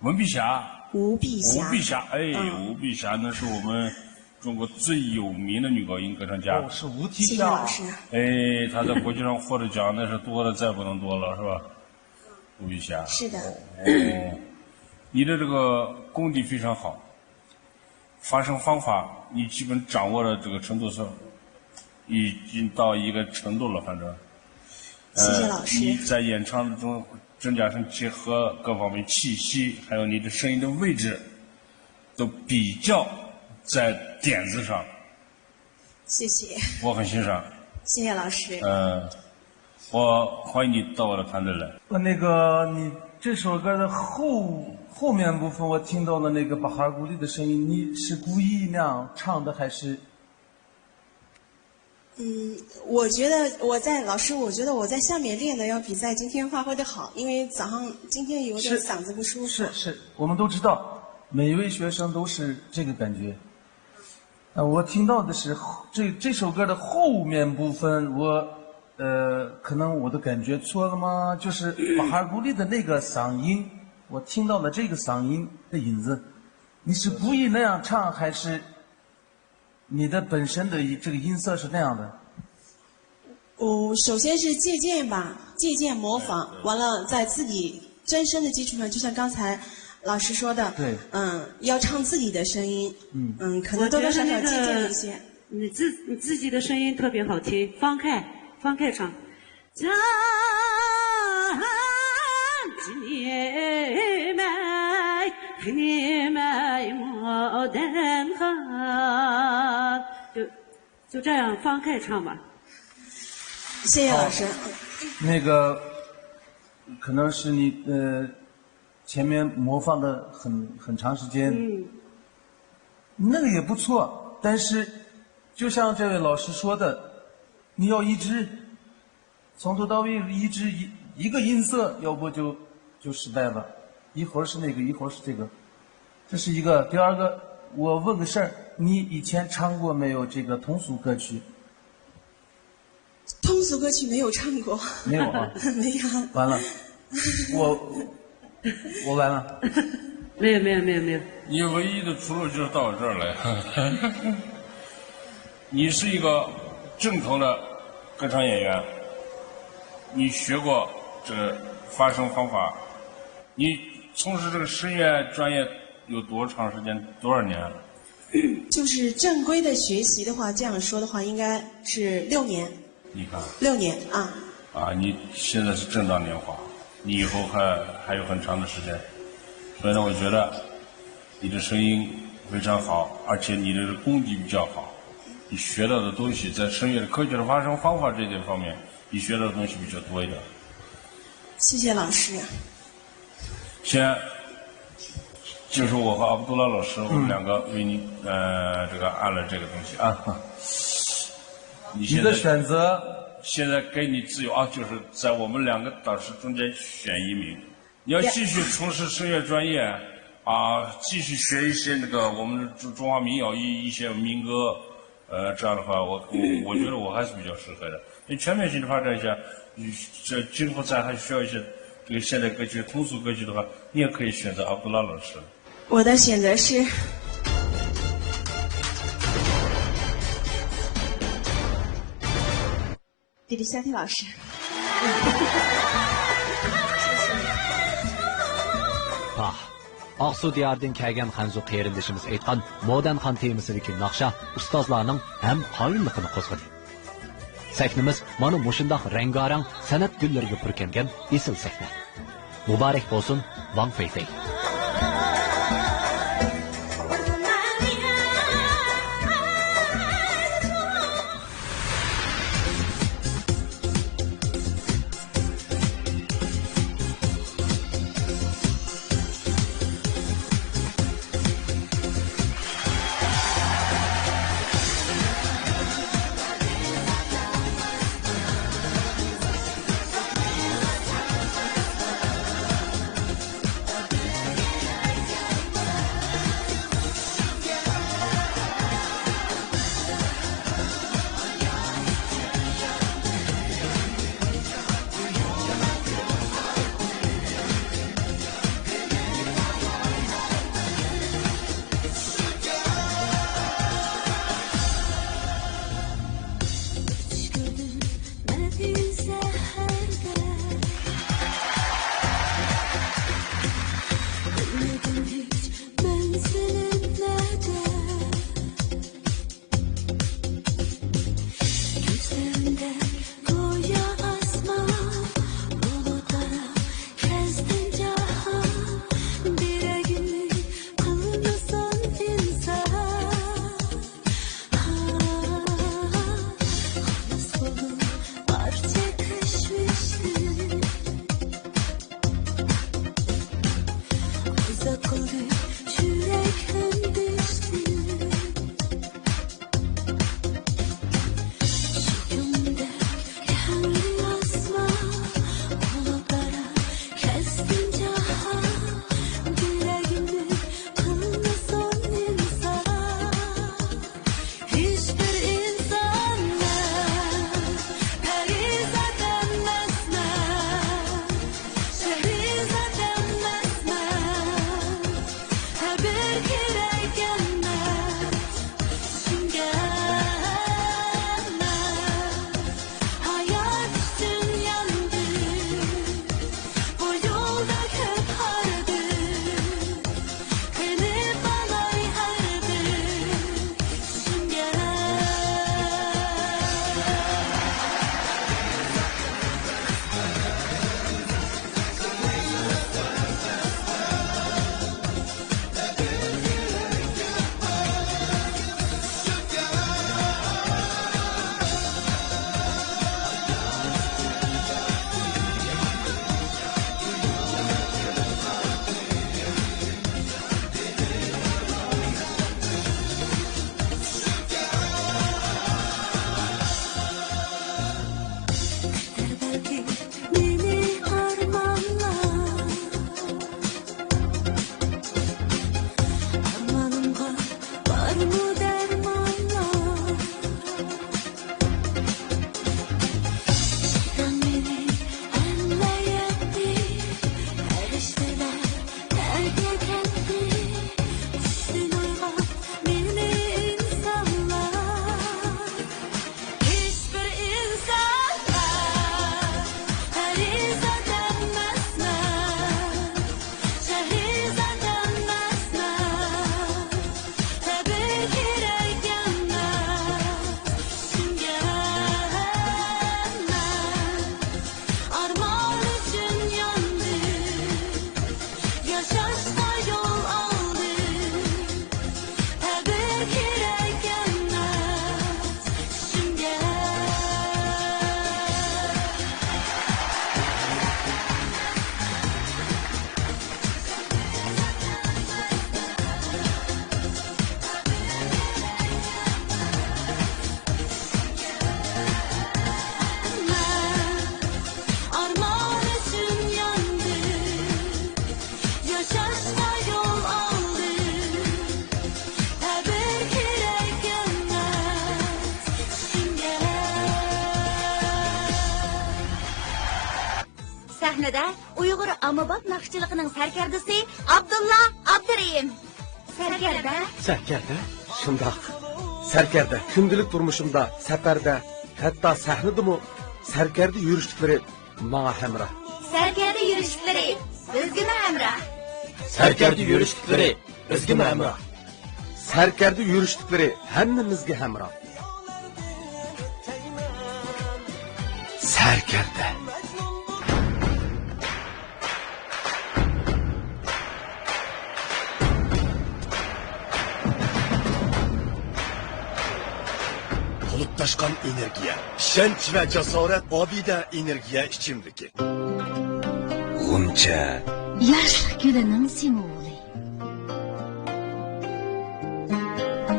文碧霞。吴碧霞。吴碧霞，吴碧霞那是我们中国最有名的女高音歌唱家。是吴碧霞。谢谢老师。她在国际上获的奖那是多的再不能多了，是吧？吴碧霞。是的。你的这个功底非常好。发声方法你基本掌握的这个程度是已经到一个程度了，反正。谢谢老师。你在演唱中真假声结合各方面气息，还有你的声音的位置，都比较在点子上。谢谢。我很欣赏。谢谢老师。我欢迎你到我的团队来。那个你这首歌的后面部分，我听到了那个巴哈尔古里的声音，你是故意那样唱的还是？我觉得我觉得我在下面练的要比在今天发挥的好，因为今天有点嗓子不舒服。是，我们都知道，每一位学生都是这个感觉。我听到的是这首歌的后面部分，可能我的感觉错了吗？就是巴哈尔古里的那个嗓音，我听到了这个嗓音的影子。你是故意那样唱，还是你的本身的这个音色是那样的？首先是借鉴模仿，完了在自己真声的基础上，就像刚才老师说的，对，要唱自己的声音，可能多多少少借鉴了一些。你自己的声音特别好听，放开唱。就这样放开唱吧。谢谢老师。那个可能是你前面模仿的很长时间，那个也不错，但是就像这位老师说的，你要一直从头到尾一直一个音色，要不就失败了，一会儿是那个，一会儿是这个，这是一个。第二个，我问个事儿，你以前唱过没有这个通俗歌曲？通俗歌曲没有唱过。没有啊？没有。完了，我完了。没有。你唯一的出路就是到我这儿来。你是一个正统的歌唱演员，你学过这个发声方法，你从事这个声乐专业有多长时间？多少年？就是正规的学习的话，这样说的话，应该是6年。你看。6年啊。你现在是正当年华，你以后还有很长的时间，所以呢，我觉得你的声音非常好，而且你的功底比较好，你学到的东西在声乐的科学的发声方法这点方面，你学到的东西比较多一点。谢谢老师。现在就是我和阿卜杜拉老师，我们两个为你这个按了这个东西啊。你的选择现在给你自由啊，就是在我们2个导师中间选1名。你要继续从事声乐专业继续学一些那个我们中华民谣一些民歌，这样的话，我觉得我还是比较适合的。你全面性的发展一下，这今后还需要一些这个现代歌曲、通俗歌曲的话，你也可以选择阿卜杜拉老师。我的选择是。弟弟夏天老师。Ақсу диярдан kelgan Ханзу qarindishimiz aytgan modern xon temasidagi naqsha ustozlarning ham qoyilligini qo'zg'adi. Sahnamiz mana mushundoq rangarang san'at gullariga purkangan esil sahna. Muborak bo'lsin Wang Feifei. sahnada Uyg'ur ommabop naqshchiligining sarkardasi Abdulla Abdurayim. Sarkarda? Sarkarda? Shundoq. Sarkarda kundalik turmushimda, safarda, hatto sahnadami sarkarda yurishliklari menga hamroh. Sarkarda yurishliklari bizga hamroh. Sarkarda yurishliklari bizga hamroh. Sarkarda yurishliklari hammamizga hamroh. Sarkarda. Taşkan energiya, ishonch va jasorat obida energiya ichimligi. G'uncha. Yoshlik gulining simvoli.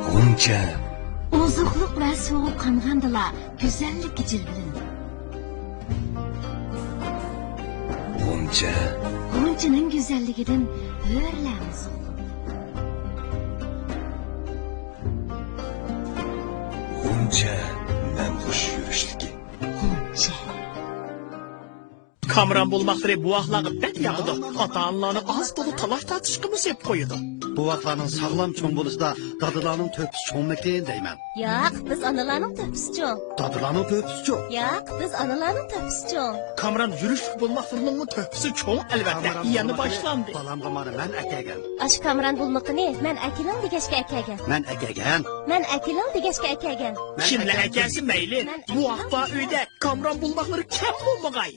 G'uncha. Ozuqliq va sovuq qanğandila go'zallik jilbilanadi. G'uncha. G'unchaning go'zalligidan hurlamiz. G'uncha namxush yurishligi. G'uncha. Kamran bulmaqları bu vaqtlarga bek yaqidi. Ota-onalarni az to'la talash tortishga sep qo'yadi. Bu vaqtlarning sog'lom cho'ng bo'lishida dadalarning to'pisi cho'ngmikin deyman. Yo'q, biz onalarning to'pisi cho'ng. Dadalarning to'pisi cho'ng. Yo'q, biz onalarning to'pisi cho'ng. Kamran yurishlik bulmaqlarning to'pisi cho'ng albatta. Yana boshlandi. Balamga mana men akagan. Ash Kamran bulmaqini men akilim degashga akagan. Men akagan. Men akilim degashga akagan. Kimlar akasi mayli. Bu vaqtda uyda Kamran bulmaqlari kam bo'lmag'ay.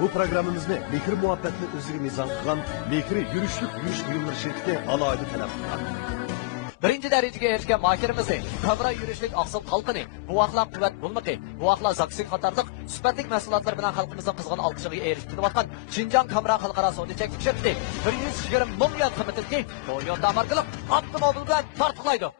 Bu programımızda Mekir muhabbetini özgür mizan kılan Mekir yürüşlük yürüyüş buyumları şirketi alaydı talep kılan. Birinci dereceye erişken mahirimizi, Kamran yürüyüşlük aksıl halkını, bu vaqtlar kuvvet bulmaqı, bu vaqtlar zaksik hatarlık, süperlik mahsulatlar bilen halkımızın kızgın alkışığı eriştiğini vatkan, Şincan Kamran halkara sonu çekip şirketi, 120 milyon kıymetli, Toyota markalık, avtomobil bilen tartıklaydı.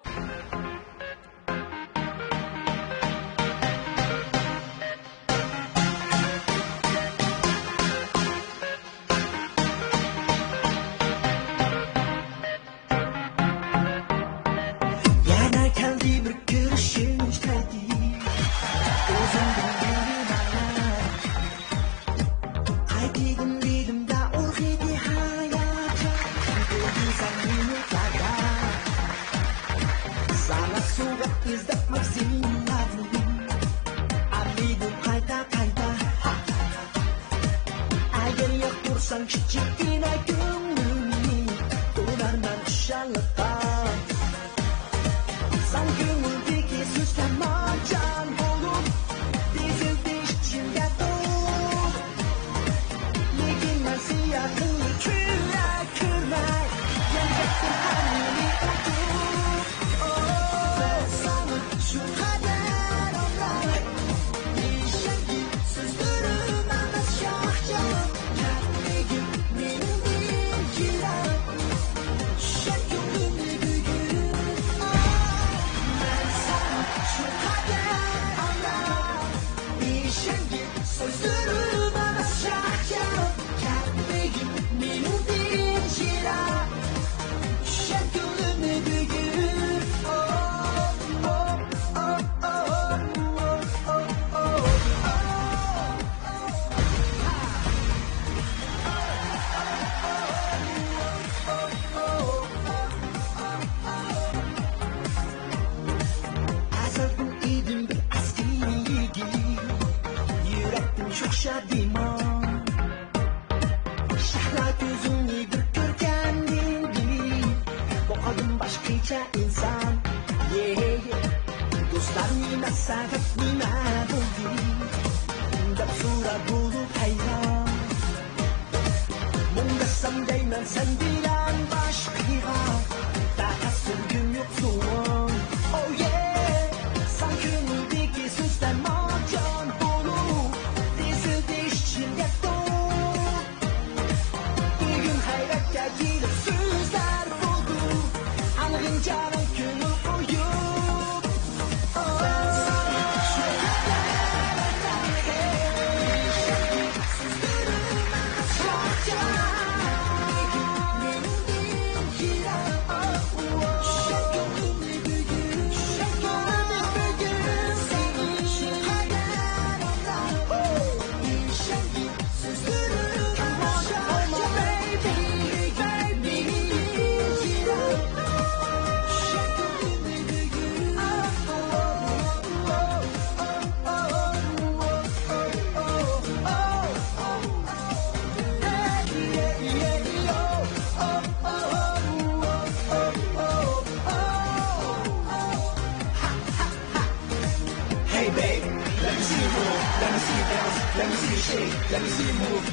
Let me see you shake, let me see you move.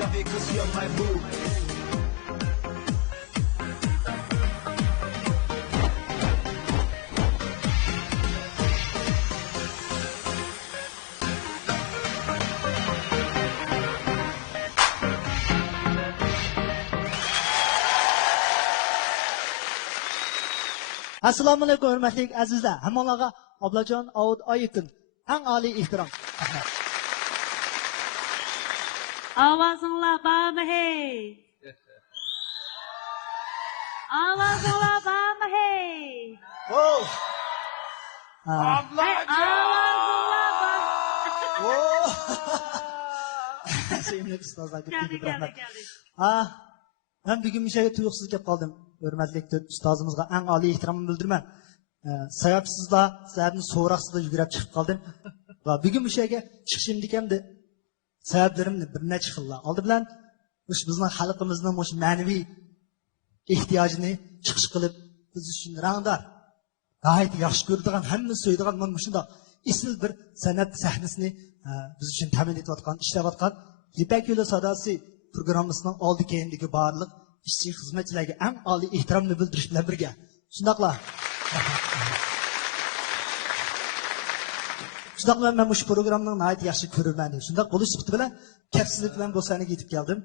Love you 'cause you're my boo. Assalomu alaykum hurmatli azizlar. Hammalarga Ablajon Avud Oyitun eng oliy ehtirom. Ovozinglar bormi hey? Ovozinglar bormi hey? Oh. Sevimli ustozlar ko'p rahmat. Ben bugün bir şeye tuyuksuz kelib qoldim. Hurmatli ustozimizga eng oliy ehtiromimni bildiraman. Sababsizlar, sizlarni so'roqsizlar yugurib chiqib qoldim. Va bugun bu yerga chiqishim deganimda sabablarimni bir necha xillar. Oldi bilan bizning xalqimizning o'sha ma'naviy ehtiyojini chiqish qilib biz uchun rangdor, g'oyat yaxshi ko'radigan, hamma so'yadigan mana shunday isl bir san'at sahnasini biz uchun ta'min etayotgan, ishlayotgan Ipak yo'li sadosi programmasining oldi keyindagi barliq ishchi xizmatchilarga eng oliy ehtiromni bildirish bilan birga. Shundaqla. Shundaqla men bu programning nihoyat yaxshi ko'raman. Shundaq bo'lish sifati bilan kapsizlik bilan Bo'stonga yetib keldim.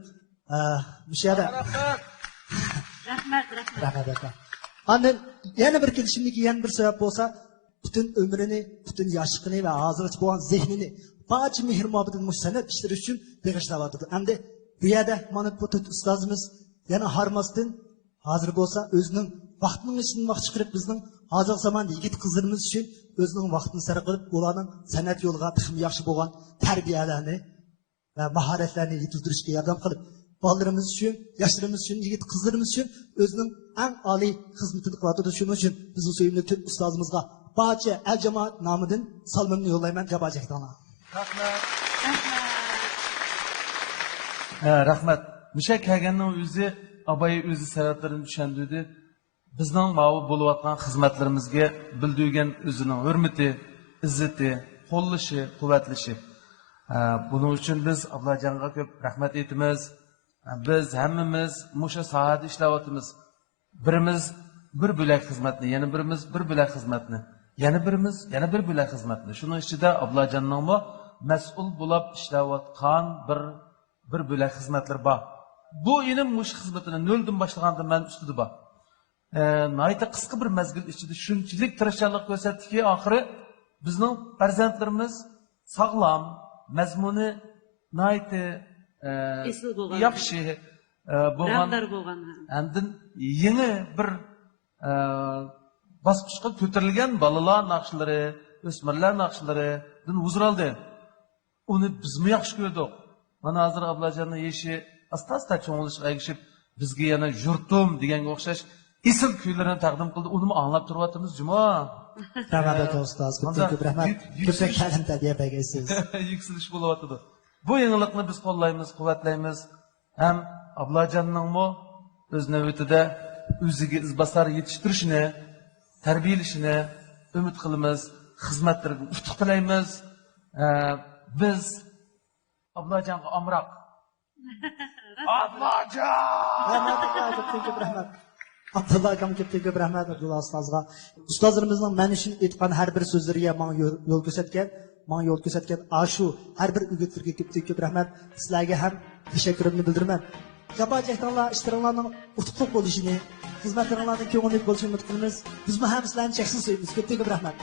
Bu yerda rahmat. Ondan yana bir kelishimdagi yana bir sabab bo'lsa, butun umrini, butun yoshligini va hozircha bo'lgan zehnini barcha mehr-muhabbatini san'at ishlari uchun bag'ishlab Endi bu yerda mana bu ustozimiz yana harmasdan hozir bo'lsa o'zining vaqtining ichidan vaqt chiqarib bizning hozir zamon yigit qizlarimiz uchun o'zining vaqtini sarf qilib ularning san'at yo'liga tixim yaxshi bo'lgan tarbiyalarni va mahoratlarni yetiltirishga yordam qilib bolalarimiz uchun, yoshlarimiz uchun, yigit qizlarimiz uchun o'zining eng oliy xizmatini qilyapti. Shuning uchun biz sevimli ustozimizga barcha el jamoat nomidan salomimni yo'llayman. Jabojekdonlar. Rahmat. Musha kelganning o'zi Abay o'zi sabablarini tushundirdi. Bizning ma'vu bo'layotgan xizmatlarimizga bildirgan o'zining hurmati, izzati, qo'llashi, quvvatlashi. Buning uchun biz Ablajonga ko'p rahmat aytamiz. Biz hammamiz musha sohada ishlayapmiz. Birimiz bir bo'lak xizmatni, yana birimiz bir bo'lak xizmatni, yana birimiz yana bir bo'lak xizmatni. Shuning ichida Ablajonning mas'ul bo'lib ishlayotgan bir bo'lak xizmatlar bor. Bu inim mush xizmatini noldan boshlaganda men ustida bor. Nayta qisqa bir mezgil ichida shunchalik tirishchilik ko'rsatdiki, oxiri bizning farzandlarimiz sog'lom, mazmuni nayta yaxshi bo'lgan. Andin yangi bir bosqichga ko'tarilgan bolalar naqshlari, o'smirlar naqshlaridan huzur oldi. Uni bizmi yaxshi ko'rdik. Mana hozir Ablajonning yeshi asta-asta cho'ng'ilishga erishib, bizga yana yurtim deganga o'xshash isl kuylarini taqdim qildi. Uni anglab turyapmiz, juma. Rahmat ustoz, ko'p rahmat. Ko'p ta'lim tarbiya bergansiz. Yuksalish bo'layotdi. Bu yangilikni biz qo'llaymiz, quvvatlaymiz. Ham Ablajonning o'z navbatida o'ziga izbosar yetishtirishini, tarbiyalashini umid qilamiz, xizmatlariga utuq tilaymiz. Biz Ablajonga omroq. Ablajon! Ko'p rahmat. Abdullaga ko'p rahmat Abdulla ustozga. Ustozlarimizning men uchun aytgan har bir so'zlariga menga yo'l ko'rsatgan ashu har bir o'gitlarga ko'p rahmat. Sizlarga ham tashakkurimni bildiraman. Jabojekdonlar ishtiroqlarning utuqli bo'lishini, xizmatlaringlarning ko'ngilli bo'lishini umid qilamiz. Biz ham sizlarni cheksiz sevamiz. Ko'p rahmat.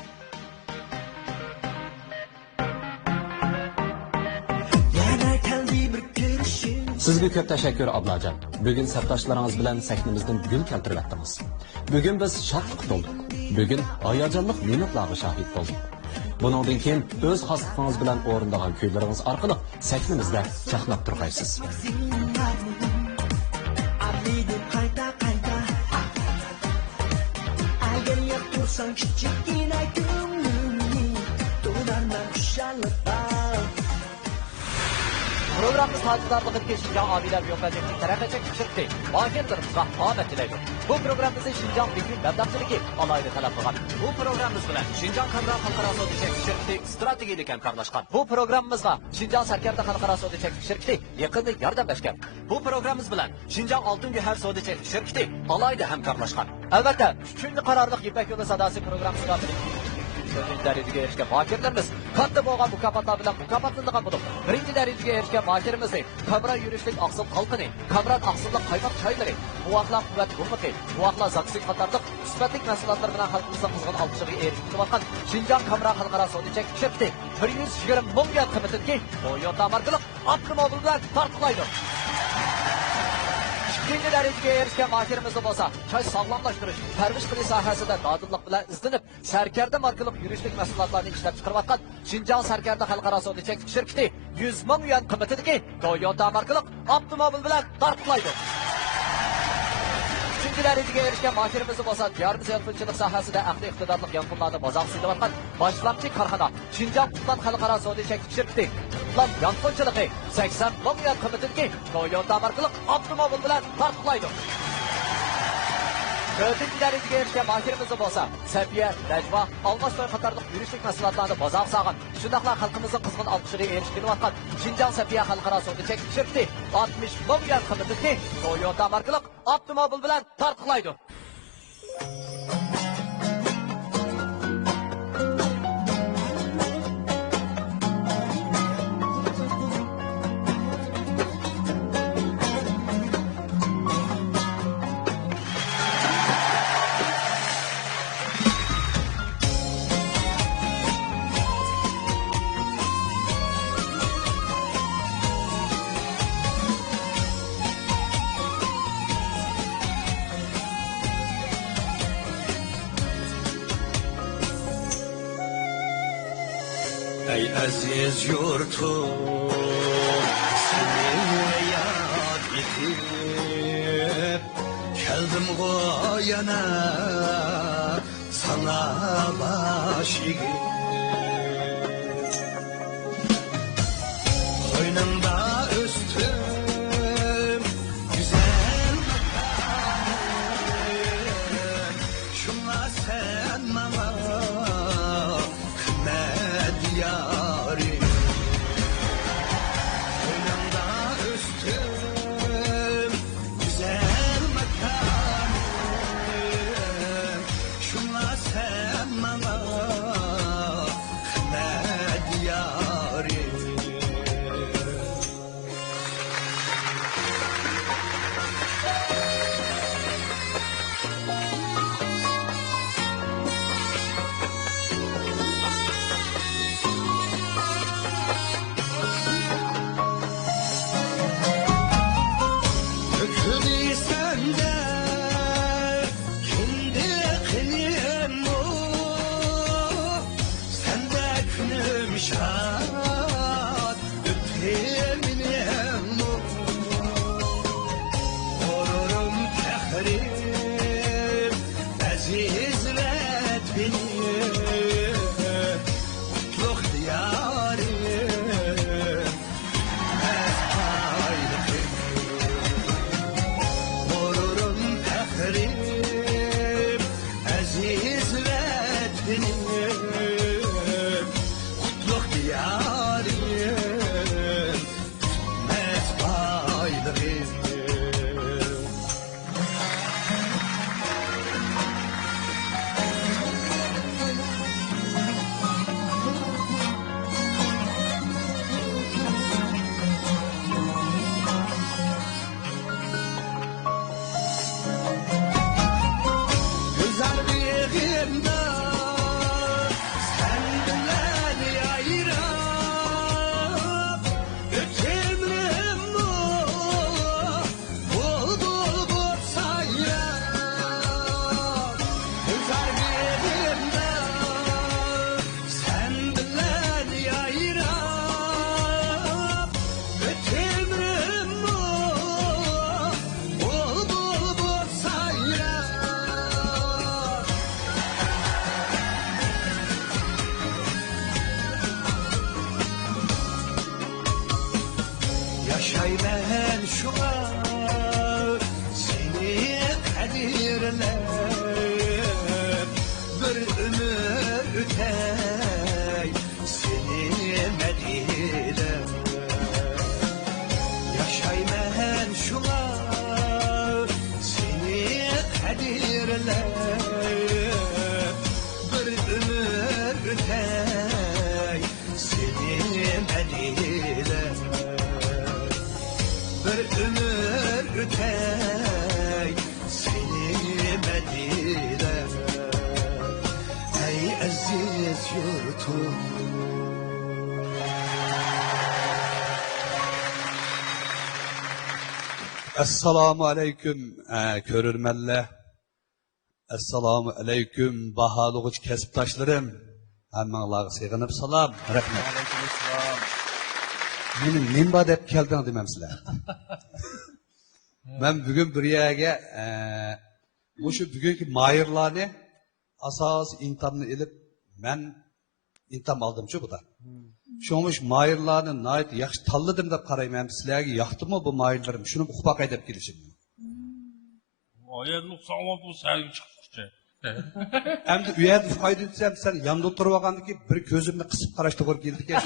Sizga ko'p tashakkur Ablajon. Bugun sabdoshlaringiz bilan sahnamizdan gul keltiryapmiz. Bugun biz shodlik bo'ldik. Bugun hayajonli minutlarga shahid bo'ldik. Bundan keyin o'z xosligingiz bilan o'rindagan kuylaringiz orqali sahnamizda chaqnab turg'aysiz. Programımız tacizdarlıqdaki Şinjan abiler yolbacılık tərəqqəcək şirkti. Mahirlərimizə ahmet diləyir. Bu programımızın Şinjan fikri məbləğçiliki alaylı tələb qılğan. Bu programımız bilan Şinjan Kamran Xalqara Sodiçek şirkti strategilik həmkarlaşqan. Bu programımızga Şinjan Sərkərdə Xalqara Sodiçek şirkti yaqında yardımlaşqan. Bu programımız bilan Şinjan Altın Güher Sodiçek şirkti alaylı həmkarlaşqan. Əlbəttə, 3-cü qararlıq İpək Yolu Sadası programımızga Birinci dereceye erişken mahirlerimiz katta boğan mükafatlar bilen mükafatlandıgan bulup birinci dereceye erişken mahirimizi kamera yürüyüşlük aksıl halkını, kameran aksıllık kaymak çayları, muakla kuvvet hurmati, muakla zaksik katarlık, süsbetlik meseleler bilen halkımızın kızgın alkışlığı erişkin bakın Şinjan Kamera Halkara Sodiçek şirkti 120 milyon kıymetindeki Toyota markalık avtomobil bilen tartılaydı. İkinci dereceye erişken mahirimizi olsa, çay sağlamlaştırış, terviş kılı sahasında dadıllık bile izlenip, Sərkərdə markalık yürüyüşlük meselelerini işlep çıkarmaktan, Şinjan Sərkərdə Halkara Sodiçek şirketi 100 milyon kıymetindeki Toyota markalık avtomobil bilen tartılaydı. Üçüncü dereceye erişken mahirimizi olsa, diyarımız yapımcılık sahasında ahli iktidarlık yankınlarını bozak sıydıvatkan, başlamcı karxana, Şinjan Kutlan Halkara Sodiçek şirketi, Kutlan yankıncılığı 80 milyon kıymetindeki Toyota markalık avtomobil bilen tartılaydı. Dördüncü dereceye erişken mahirimizi olsa, Səbiyə, Necva, Almasoy qatarlıq yürüyüşlük məsələlərində bazaq sağın, şundaqla xalqımızın qızğın alqışlığı erişkini vatqan, Şinjan Səbiyə Xalqara Sodiçek şirkti 60 milyon kıymetindeki Toyota markalık avtomobil bilen tartılaydı. Ey aziz yurtum, seni yad etip, keldim yana sana baş egip. Koynumda üstüm, güzel bakarım, şuna sen bana yarim. Önümde üstüm güzel makamım, şuna sen bana Yaşayman şuna seni kadirlep bir ömür ötey seni medilep Yaşayman şuna seni kadirlep bir ömür ötey seni medilep bir ömür ötey seni medile ey aziz yurtum Assalamu aleyküm körürmenler. Assalamu aleyküm bahalıqıç kesiptaşlarım. Hammanlarga sığınıp salam. Rahmet. Meni nimba deb kelding demamsizlar. Men bugun bir yerga shu bugungi mayirlarni asos intamni ilib men intam oldim-chu buda. Şomuş mayirlarni nayt yaxshi tanladim deb qarayman. Sizlarga yoqdimi bu mayirlarim? Shuni uqbaqay deb kelishim. Oyadlık sana bu sergi çıkmıştı. Hem de üyede fayda etsem sen yanında oturup vakandıki bir gözümle kısıp karıştı var geldik ya.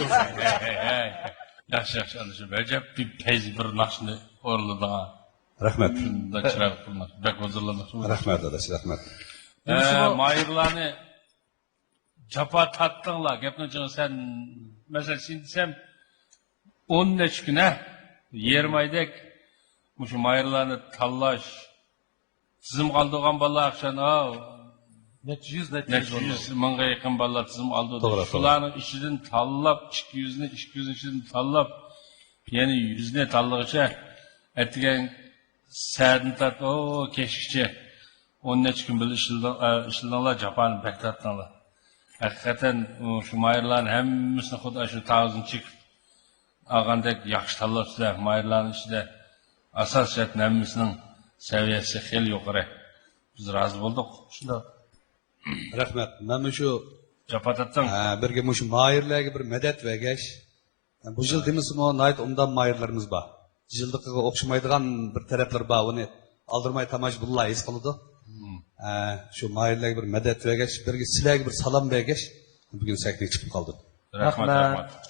Yaxşı anlaşılır. Recep bir peyzi bir nakşını orladı ha. Rahmet. Şunda çırak kılmak. Bek hazırlamak. Rahmet adaş, rahmet. Mayırlarını capa tattınlar. Gepne canı sen mesela şimdi sen 10 neçkine 20 aydek şu mayırlarını tallaş tizim kaldırgan balla akşam neçe yüz mınga yakın balla tizim aldı. Şuların işinin tallap 200'ünü işini tallap yani yüzüne tallıqça ettigen serdin tat keşikçe 10 neçe gün böyle işildanlar Japan'ı bektattanlar. Hakikaten şu mayırların hemmisini xuda şu tağızın çık algandek yaxşı tallap size mayırların içinde asas şartın hemmisinin seviyesi xeyli yukarı. Biz razı bulduk. Şunda. Rahmet. Ben şu Japatattan. Birge şu mayırlarga bir medet vergeç. Bu yıl demişim o nayt ondan mayırlarımız var. Yıldıkıga okşamaydigan bir taraflar var. Onu aldırmay tamaj bulla es kılıdı. Şu mayırlarga bir medet vergeç. Birge sizlarga bir salam vergeç. Bugün saklık çıkıp kaldı.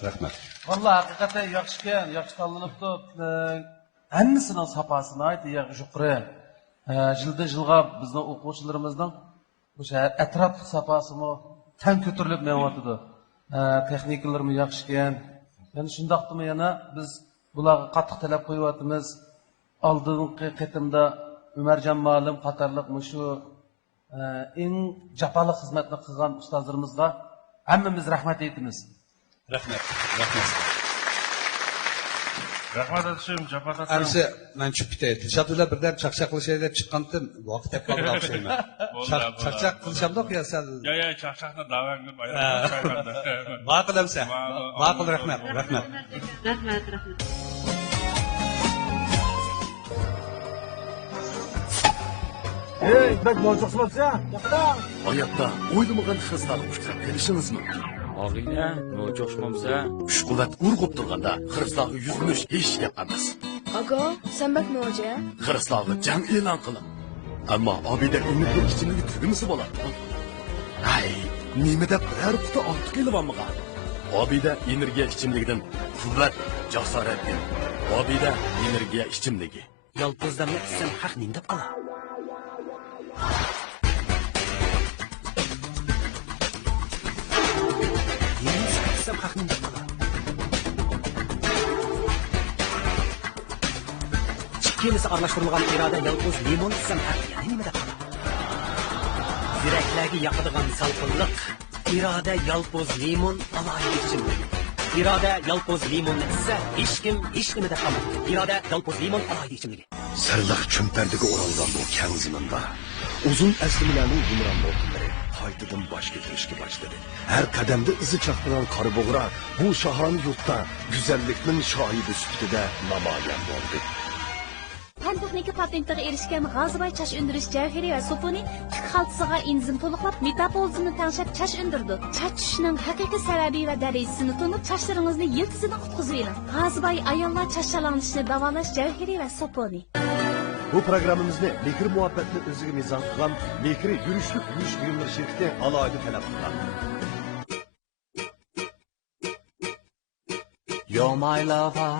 Rahmet. Vallahi hakikaten yaxşıken, yaxşı tanlanıptı. Hemmisinin sapasına ait yuqori. Yılda bizning o'quvchilarimizning o'sha atrof sapasimi tan ko'tarilib menyapti. Texnikalarmi yaxshi ekan. Yani shundaqdimi yana biz bularga qattiq talab qo'yyapmiz. Oldingi qatimda Umarjon Ma'lim qatorliq shu eng jafoli xizmatni qilgan ustozlarimizga hammamiz rahmat aytamiz. Rahmat. Rahmat atışım, Japat atışım. Amsi, ben çıkıp biteyim. Şatıyla birden çakçak kılışayı deyip çıkkandım. Vakit hep kaldı alışayım ben. Çakçak kılışam da ya sen. Ya çakçakla davet edip ayağa. Vakıl amsi. Vakıl rahmet. Rahmet. Bak bozuqsınız ya. Hayatta oylamagan hızlarga uchrab kelishingizmi? Og'ina, no'jo'shmamsa, Kuch-quvvat urg'ib turganda xiristlarga yuzlanish hech gap emas. Aga, sen bak noja? Xiristlarga jang e'lon qilin. Ammo Obida energiya ichimligi tugmisi bo'ladi. Hay, nima deb biror quti ortiq elvanmagan. Obida energiya ichimligidan quvvat, jasorat ber. Obida energiya ichimligi. Yolpozlarni sen haqning deb qala. Kimisi aralashtirilgan irada yolg'iz limon samhaq yani nima deb qala. Yuraklarga yoqadigan salqinlik irada yolg'iz limon alohida ichimlik. İrade yalpoz limon ise hech kim hech nima deb qala. İrade yalpoz limon alohida ichimligi. Sarlaq chumpardiga o'ralgan bu kang zaminda uzun aslimalarning yumron mo'tinlari qaytadan bosh ko'tarishga boshladi. Har qadamda izi chaqnagan qora bo'g'ra bu shahon yurtda go'zallikning shohidi sifatida namoyon bo'ldi. fan texnika patentiga erishgan g'aziboy chash undirish javhari va sopuni tik xaltasiga enzim to'liqlab metabolizmni tanglab chash undirdi. Chash tushishining haqiqiy sababi va darajasini tunib chashlaringizni yiltisidan qutqizib oling. G'aziboy ayollar chash shalanishini davolash javhari va sopuni. Bu programımızda Mekir muhabbetini özüge mizan kılan Mekir'i yürüyüşlük yürüyüş buyumları şirketi alaylı talep kılan. You're my lover,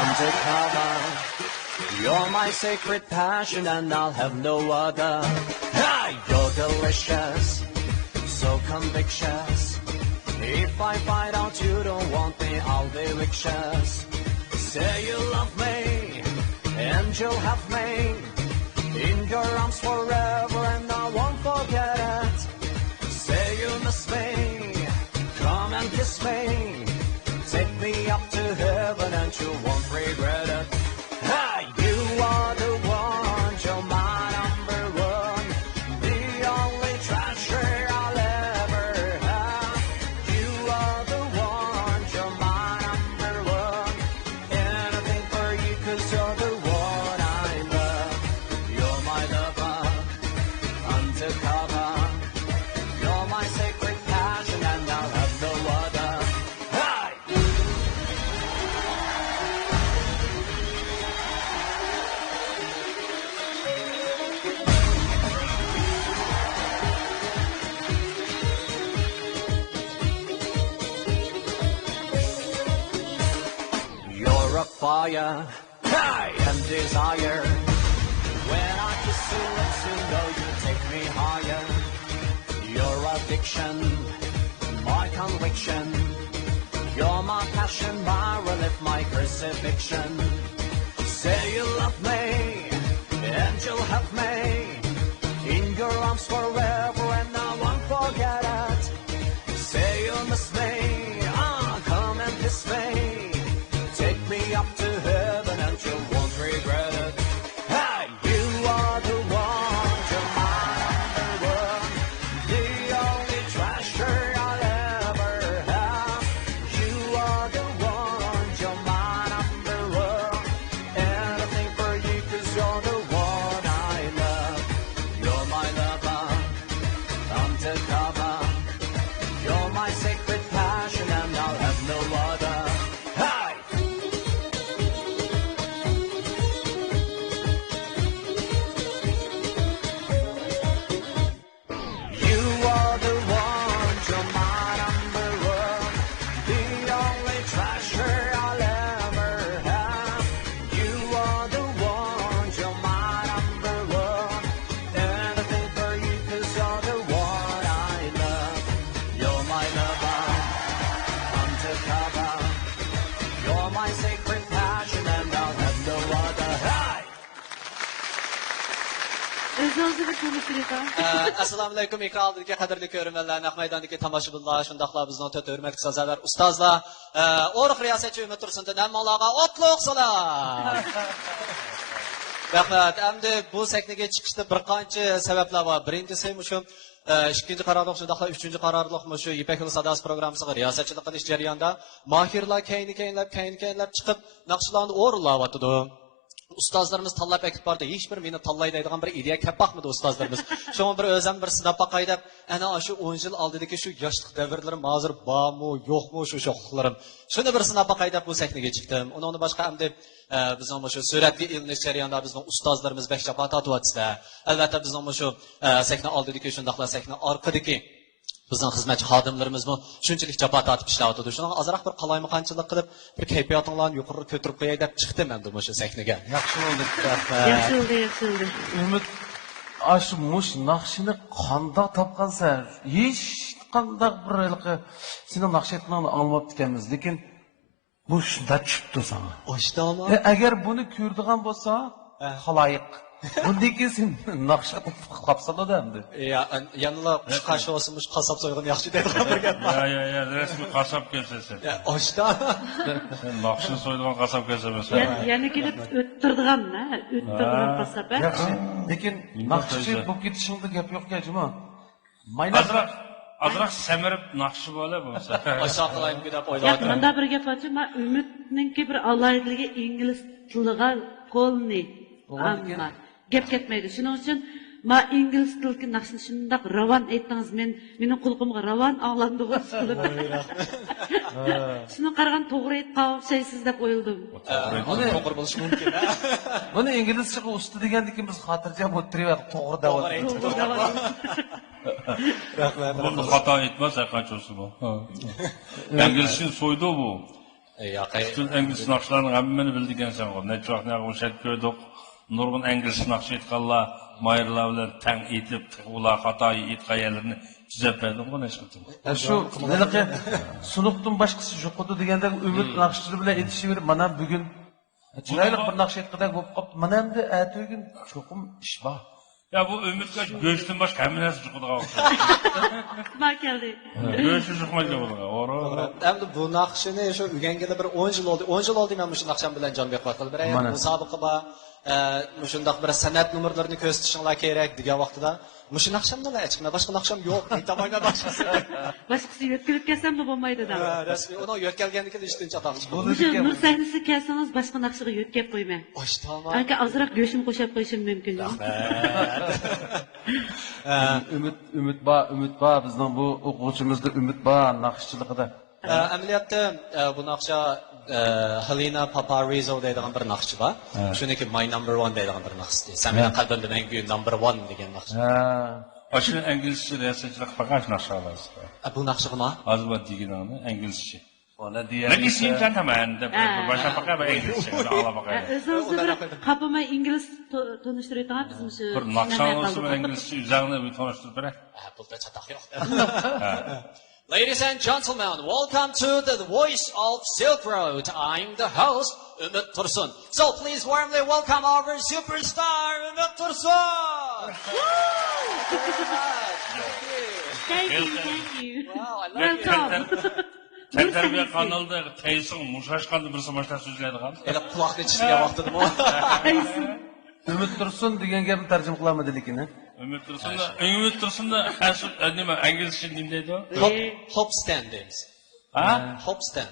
undercover. You're my sacred passion and I'll have no other. Hey, you're delicious, so convictious. If I find out you don't want me, I'll be vicious. Say you love me, and you'll have me in your arms forever and I won't forget it. Say you miss me, come and kiss me. Take me up to heaven and you won't regret it. Hey, you are the one, you're my number one, the only treasure I'll ever have. You are the one, you're my number one, anything for you 'cause you're the one I love. You're my lover, undercover. You're my sacred passion and I'll have no other. Hey! You're a fire, hey, and desire. When I kiss you, let you know you take me higher. You're addiction, my conviction. You're my passion, my relief, my crucifixion. Say you love me, and you'll have me in your arms forever, and I won't forget it. Say you miss me, come and kiss me. Take me up to heaven and you won't regret it. Hey, you are the one, you're my number one, the only treasure I'll ever have. You are the one, you're my number one, anything for you 'cause you're the one I love. You're my lover, undercover. You're my sacred passion and I'll have no other. Hey! You are the one, you're my number one, the only treasure I'll ever have. You are the one, you're my number one, anything for you 'cause you're the one I love. You're my lover, undercover. You're my sacred passion and I'll have no other. Hey! Assalomu alaykum ekrandagi qadrli ko'ruvchilar, naq maydondagi tomoshabinlar, shundaqla bizning to'rt hurmatli so'zlar, ustozlar, o'riq riyosatchi Umid Tursundan hammalarga otliq salom. Rahmat. Endi bu sahnaga chiqishda bir qancha sabablar bor. Birinchisi shu ikkinchi qarorliq, shundaqla uchinchi qarorliq shu Ipak yo'li sadosi programmasiga riyosatchilik qilish jarayonida mohirlar keyinlab chiqib naqshlarni o'rinlayotdi. Ustozlarimiz tanlab aytib bordi, hech bir meni tanlay deydigan bir ideya kelib boqmadi ustozlarimiz. Shunga bir o'zim bir sinab boqay deb, ana shu 10 yil oldidagi shu yoshlik davrlarim hozir bormi, yo'qmi shu sho'xliklarim. Shuni bir sinab boqay deb bu sahnaga chiqdim. Undan boshqa hamda bizning shu suratga ilinish jarayonida bizning ustozlarimiz bekshapa tatyapti. Albatta bizning shu sahna oldidagi shundaqla sahna orqadagi bizning xizmatchi xodimlarimizmi shunchalik jafo tortib ishlayotdi. Shunga ozroq bir qalaymaqonchilik qilib, bir kayfiyatinglarni yuqori ko'tarib qo'yay deb chiqdim endi shu sahnaga. Yaxshi bo'ldi. Yaxshi bo'ldi. Umid, shu mush naqshini qandoq topqansan? Hech qanday bir sening naqshatlarni olmabdi ekanmiz, lekin bu shunda tushibdi sana. Oshdami? Agar buni ko'rdigan bo'lsa, xaloyiq. Bundan keyin sen naqshat qilibsan-da endi. Yanıla qarshi olsinmish qasab so'ygan yaxshi deydigan bir gap bor. Ya, rasmiy qasab kelsa. Oshda. Naqshni so'ydigan qasab kelsa bo'lsa. Yana kelib o'ttirdigan-da, o'ttirdigan qasab. Yaxshi. Lekin naqshchi bo'lib ketishingda gap yo'q-ku, juma. Azroq samirib naqshi bo'la bo'lsa. Oshaq qilaymi deb o'yladim. Menda bir gap ochib, men Umidningki bir alohidligi ingliz tiliga qo'lni. Amma gap ketmaydi. Shuning uchun ma ingliz tilki naqshni shundoq ravon aytdingiz. Mening qulqimga ravon anglandi bo'lib. Shuni qaragan to'g'ri aytgan o'xshaysiz deb o'yladim. To'g'ri bo'lishi mumkin. Buni inglizchaga usta degandan biz xotirjam o'tirib to'g'ri davom Bunu hata etmez kaçosu bu. İngilizcin soydu bu. Bütün İngiliz nakşlarının hemmini bildiğin sen o. Ne çok ne konuşup gördük. Nurgun İngiliz nakşı etkallar, mayırlar bilen ten etip, ula hatayı etkayerini düzeltmedin bu ne çıktın? Şu nelikə sunuqdan başqası yoxdu degəndə ümid nakşçıları bilan etişib mana bugün çıraylık bir nakş etkidak bo'lib qopti. Mana endi ertəgün çoxum iş var. Ya bu ümitler göçtün başka hemen nasıl çıkıdı kaldı? Ma keldi. Göçtü çıkmadı burada. Oru. Hem bu nakşını şu ügengede bir 10 yıl oldu. 10 yıl oldu ben bu nakşan bilen can bekvat kıldı. Bir ayet musabıqıba şundaq bir sanat numurlarını gösterişinler gerek diye vaxtıda. Muşu nakşamda la çıkma. Başka nakşam yok. Tamayla başkası. Başkası yetkilip kelsem de olmaydı da. Resmi onu yetkelgenlik de işten çatak çıkdı. Nur sahnesi kelseniz başka nakşıga yetkep koyma. Oş tamam. Anka azırak göşüm qo'shib qo'yishim mumkin. Ümit ba bizning bu o'quvchimizda ümit ba naqshchiligida. Amaliyotda bu naqsha Helena Paparizo deydigan bir naqshchi bor. Shuniki My Number 1 deydigan bir naqshchi. Sen meni qalbimda mengu number 1 degan naqshchi. Aşkın İngilizce resetçilik bakış naqsh alasiz. Bu naqshga nima? Azba deganini İngilizce. Ona diye. Ladies and gentlemen, başka bakar ve İngilizce. Ala bakar. O'zingizni bir qapamay ingliz tanishtirayotgan bizimiz. Bir naqshan olsa ben İngilizce üzerine bir tanıştırıp bırak. Burada çatak yok. Ladies and gentlemen, welcome to the Voice of Silk Road. I'm the host, Ümit Tursun. So please warmly welcome our superstar, Ümit Tursun! Thank you. Wow, I love you. Terbiye kanalda Teyson Muşaşkan'da bir savaşta sözledi kan. Ele kulaklı çizgiye baktım o. Ümit Tursun degan gapni tarjima qilamadi lekin. Ümit Tursun da nima İngilizce neydi o? Hop stand deymiz. Ha? Hop stand.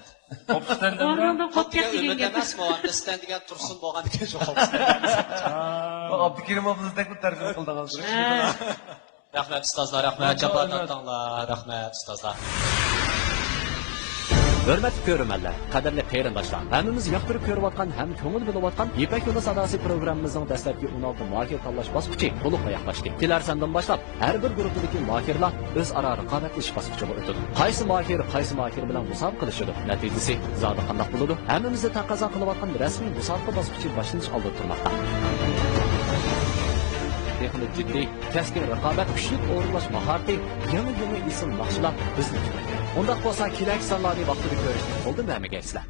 Hop stand Orada hop degan degan Ümit gap. emas bu, stand degan Tursun bo'lgan ekan shu hop stand. Abdukarimovni tarjima qildi hozir. Rahmat ustozlar, rahmat japoratanglar, rahmat ustozlar. Hörmətli görürmənlər, qədərli qeyrindaşlar, həmimiz yaxtırıb görüvatqan, həm köngül buluvatqan İpək Yolu Sadası proqramımızın dəstəbki 16 mahir tanlaş basqıçı toluqla yaxlaşdı. Dilərsəndən başlap, hər bir qrupdakı mahirlər öz ara rəqabətləşiş basqıçıga ötüdü. Qaysı mahir bilan müsabiqə qilishdi. Nəticəsi zadı qandaq buludu. Həmimizni taqazo qilayotgan rəsmi müsabiqə basqıçı başlanış oldi turmoqda. Texnik ciddi, keskin rəqabət, küçlük o'rinlash maharati, yangi isim naqshlar bizni kutmoqda. Undaq bo'lsa, kelak sonlarni vaqtida ko'rishni qo'ldan bermagaysizlar.